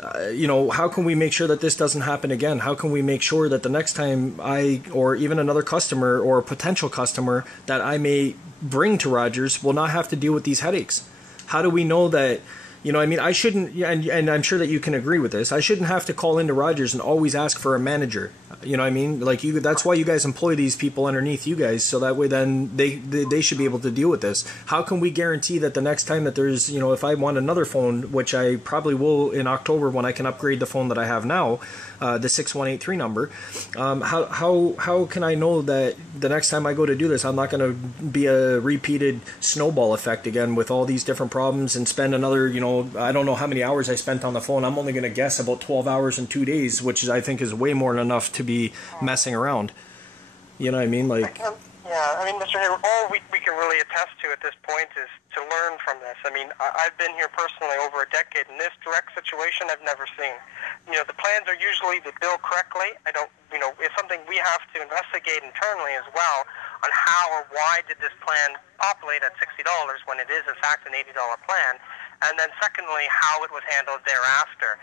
how can we make sure that this doesn't happen again? How can we make sure that the next time or even another customer or a potential customer that I may bring to Rogers will not have to deal with these headaches? How do we know that, I shouldn't, and I'm sure that you can agree with this, I shouldn't have to call into Rogers and always ask for a manager. You know what I mean? That's why you guys employ these people underneath you guys, so that way then they should be able to deal with this. How can we guarantee that the next time that there's, if I want another phone, which I probably will in October when I can upgrade the phone that I have now, the 6183 number, how can I know that the next time I go to do this, I'm not going to be a repeated snowball effect again with all these different problems and spend another, I don't know how many hours I spent on the phone. I'm only going to guess about 12 hours in 2 days, which I think is way more than enough to be messing around. You know what I mean? Mr. Hayward, all we can really attest to at this point is to learn from this. I've been here personally over a decade, and this direct situation I've never seen. The plans are usually to bill correctly. It's something we have to investigate internally as well on how or why did this plan populate at $60 when it is in fact an $80 plan, and then secondly, how it was handled thereafter.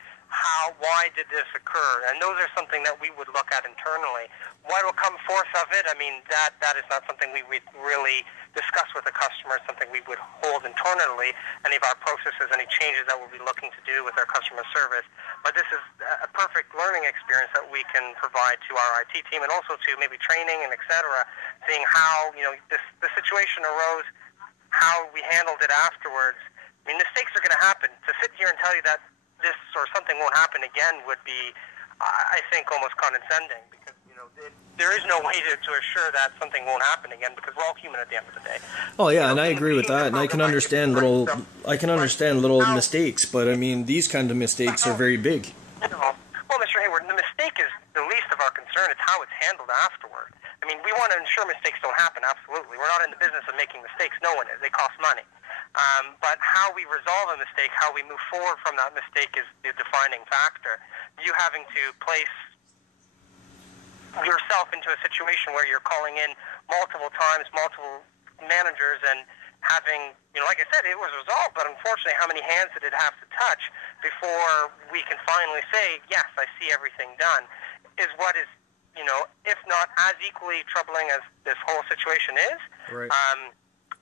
Why did this occur? And those are something that we would look at internally. What will come forth of it? That is not something we would really discuss with the customer. It's something we would hold internally. Any of our processes, any changes that we'll be looking to do with our customer service. But this is a perfect learning experience that we can provide to our IT team and also to maybe training and et cetera, seeing how the situation arose, how we handled it afterwards. Mistakes are going to happen. To sit here and tell you that this or something won't happen again would be, I think, almost condescending, because there is no way to assure that something won't happen again, because we're all human at the end of the day. Oh yeah, and I agree with that, and I can understand little mistakes, but these kinds of mistakes are very big. Well, Mr. Hayward, the mistake is the least of our concern. It's how it's handled afterward. We want to ensure mistakes don't happen. Absolutely, we're not in the business of making mistakes. No one is. They cost money. But how we resolve a mistake, how we move forward from that mistake is the defining factor. You having to place yourself into a situation where you're calling in multiple times, multiple managers, and having, like I said, it was resolved, but unfortunately how many hands did it have to touch before we can finally say, yes, I see everything done, is what is, if not as equally troubling as this whole situation is. Right.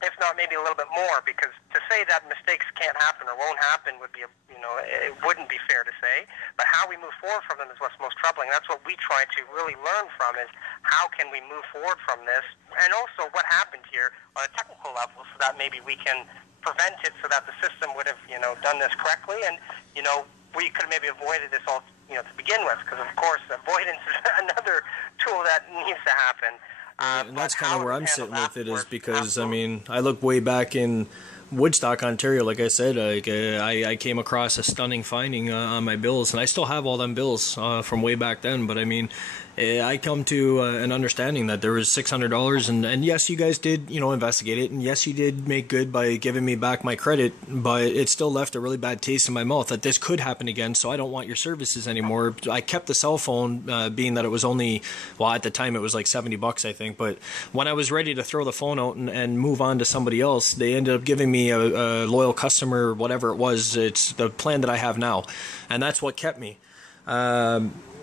If not maybe a little bit more, because to say that mistakes can't happen or won't happen would be, it wouldn't be fair to say. But how we move forward from them is what's most troubling. That's what we try to really learn from, is how can we move forward from this, and also what happened here on a technical level, so that maybe we can prevent it, so that the system would have, done this correctly, and, we could maybe avoided this all, to begin with, because of course avoidance is another tool that needs to happen. And that's kind of where I'm sitting with it, is because I look way back in Woodstock, Ontario, like I said, I came across a stunning finding on my bills, and I still have all them bills from way back then. But I mean, I come to an understanding that there was $600, and yes, you guys did, investigate it, and yes, you did make good by giving me back my credit, but it still left a really bad taste in my mouth that this could happen again, so I don't want your services anymore. I kept the cell phone, being that it was only, well, at the time it was like $70, I think, but when I was ready to throw the phone out and move on to somebody else, they ended up giving me a loyal customer, whatever it was. It's the plan that I have now, and that's what kept me.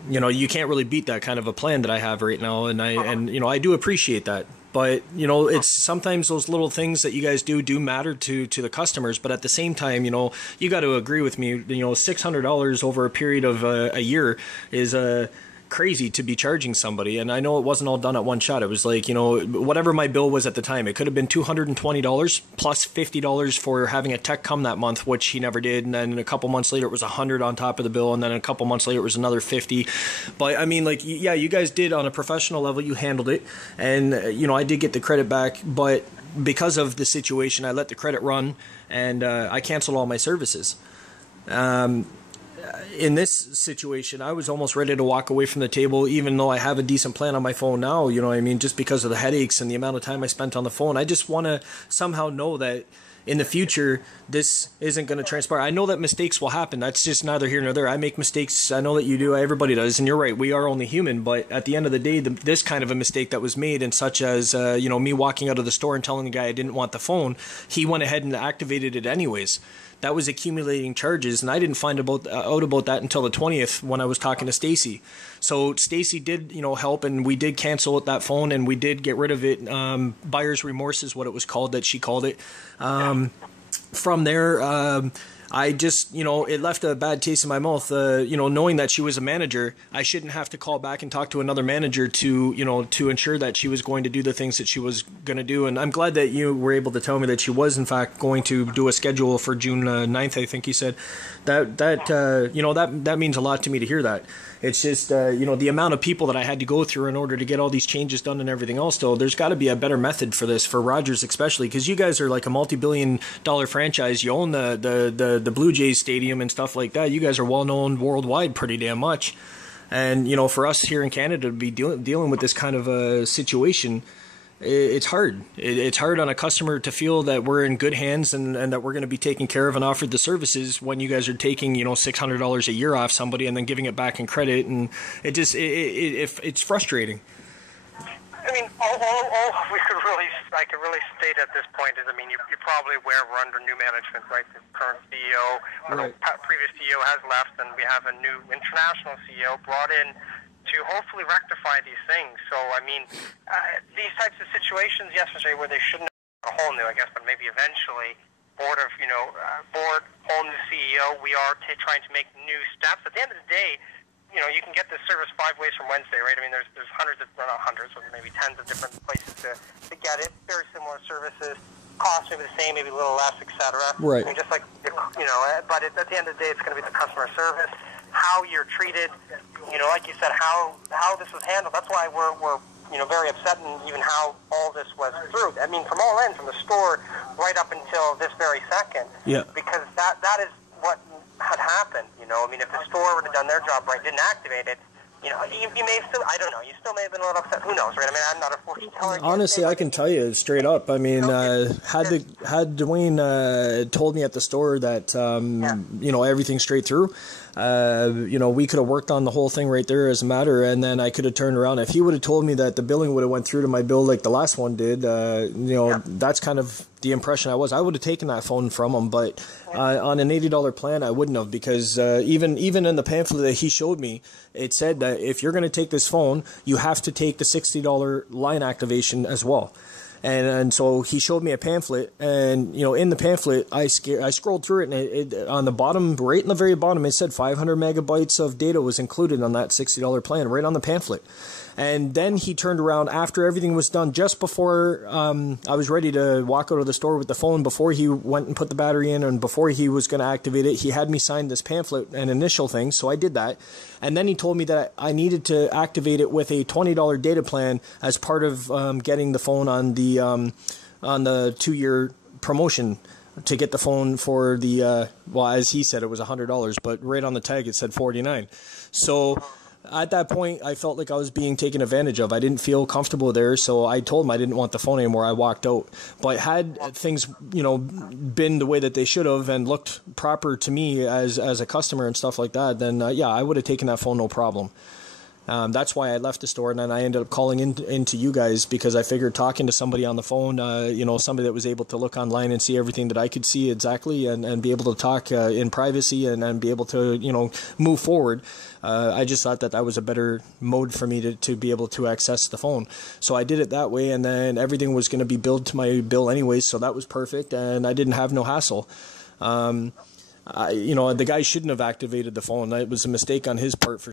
You can't really beat that kind of a plan that I have right now, and I do appreciate that. But it's sometimes those little things that you guys do matter to the customers. But at the same time, you got to agree with me. $600 over a period of a year is crazy to be charging somebody. And I know it wasn't all done at one shot. It was like, whatever my bill was at the time, it could have been $220 plus $50 for having a tech come that month, which he never did. And then a couple months later, it was $100 on top of the bill. And then a couple months later, it was another $50. But I mean, like, yeah, you guys did on a professional level, you handled it. And, I did get the credit back, but because of the situation, I let the credit run, and I canceled all my services. In this situation, I was almost ready to walk away from the table, even though I have a decent plan on my phone now, just because of the headaches and the amount of time I spent on the phone. I just want to somehow know that in the future, this isn't going to transpire. I know that mistakes will happen. That's just neither here nor there. I make mistakes. I know that you do. Everybody does. And you're right. We are only human. But at the end of the day, this kind of a mistake that was made, and such as, me walking out of the store and telling the guy I didn't want the phone, he went ahead and activated it anyways. That was accumulating charges, and I didn't find out about that until the 20th when I was talking to Stacy. So Stacy did, help, and we did cancel that phone, and we did get rid of it. Buyer's remorse is what it was called, that she called it. From there, I just, it left a bad taste in my mouth, knowing that she was a manager. I shouldn't have to call back and talk to another manager to ensure that she was going to do the things that she was going to do. And I'm glad that you were able to tell me that she was, in fact, going to do a schedule for June 9th, I think you said. That means a lot to me to hear that. It's just, the amount of people that I had to go through in order to get all these changes done and everything else. So there's got to be a better method for this, for Rogers especially, because you guys are like a multi-billion-dollar franchise. You own the Blue Jays stadium and stuff like that. You guys are well-known worldwide pretty damn much. And, for us here in Canada to be dealing with this kind of a situation, it's hard. It's hard on a customer to feel that we're in good hands and that we're going to be taken care of and offered the services when you guys are taking, $600 a year off somebody and then giving it back in credit. And it's frustrating. I mean, all I could really state at this point is, you're probably aware we're under new management, right? The current CEO, right. Previous CEO has left, and we have a new international CEO brought in to hopefully rectify these things. So, these types of situations, yesterday, where they shouldn't have a whole new, I guess, but maybe eventually, board, whole new CEO, we are trying to make new steps. At the end of the day, you can get this service 5 ways from Wednesday, right? There's hundreds of, well, not hundreds, but maybe tens of different places to get it. Very similar services. Cost maybe the same, maybe a little less, etc. Right. Just like, but at the end of the day, it's going to be the customer service, how you're treated, like you said, how this was handled. That's why we're very upset, and even how all this was through. From all ends, from the store right up until this very second. Yeah. Because that is what had happened. If the store would have done their job right, didn't activate it, you may have still, I don't know, you still may have been a little upset. Who knows, right? I'm not a fortune teller. Honestly, I can tell you straight up. Had Dwayne told me at the store that everything's straight through, we could have worked on the whole thing right there as a matter, and then I could have turned around. If he would have told me that the billing would have went through to my bill like the last one did, that's kind of the impression I would have taken that phone from him. But on an $80 plan, I wouldn't have, because even in the pamphlet that he showed me, it said that if you're going to take this phone, you have to take the $60 line activation as well. And so he showed me a pamphlet, and in the pamphlet, I scrolled through it, and it on the bottom, right in the very bottom, it said 500 megabytes of data was included on that $60 plan, right on the pamphlet. And then he turned around after everything was done, just before I was ready to walk out of the store with the phone, before he went and put the battery in and before he was going to activate it. He had me sign this pamphlet and initial thing, so I did that. And then he told me that I needed to activate it with a $20 data plan as part of getting the phone on the 2-year promotion to get the phone for the, well, as he said, it was $100, but right on the tag it said $49. So at that point, I felt like I was being taken advantage of. I didn't feel comfortable there, so I told him I didn't want the phone anymore. I walked out. But had things, you know, been the way that they should have and looked proper to me as a customer and stuff like that, then yeah, I would have taken that phone no problem. That's why I left the store, and then I ended up calling into you guys, because I figured talking to somebody on the phone, you know, somebody that was able to look online and see everything that I could see exactly, and be able to talk in privacy and be able to, you know, move forward. I just thought that was a better mode for me to be able to access the phone. So I did it that way, and then everything was going to be billed to my bill anyways, so that was perfect, and I didn't have no hassle. You know, the guy shouldn't have activated the phone. It was a mistake on his part for.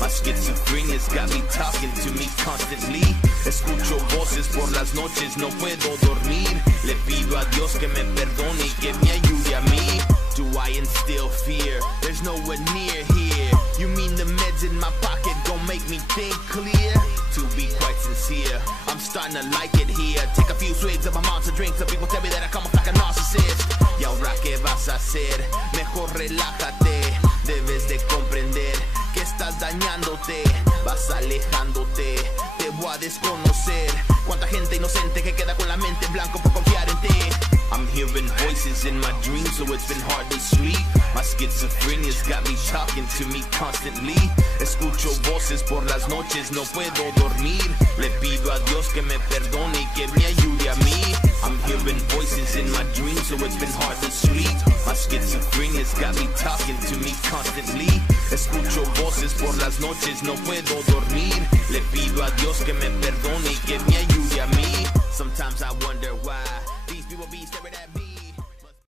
My schizophrenia's got me talking to me constantly. Escucho voces por las noches, no puedo dormir. Le pido a Dios que me perdone y que me ayude a mí. Do I instill fear? There's nowhere near here. You mean the meds in my pocket gon' make me think clear? To be quite sincere, I'm starting to like it here. Take a few swigs of my monster drink. Some people tell me that I come off like a narcissist. Y ahora que vas a hacer, mejor relájate. Debes de comprender que estás dañándote, vas alejándote, te voy a desconocer. Cuánta gente inocente que queda con la mente en blanco por confiar en ti. I'm hearing voices in my dreams, so it's been hard to sleep. My schizophrenia's got me talking to me constantly. Escucho voces por las noches, no puedo dormir. Le pido a Dios que me perdone y que me ayude a mí. I'm hearing voices in my dreams, so it's been hard to sleep. My schizophrenia's got me talking to me constantly. Escucho voces por las noches, no puedo dormir. Le pido a Dios que me perdone y que me ayude a mí. Sometimes I wonder why these people be staring at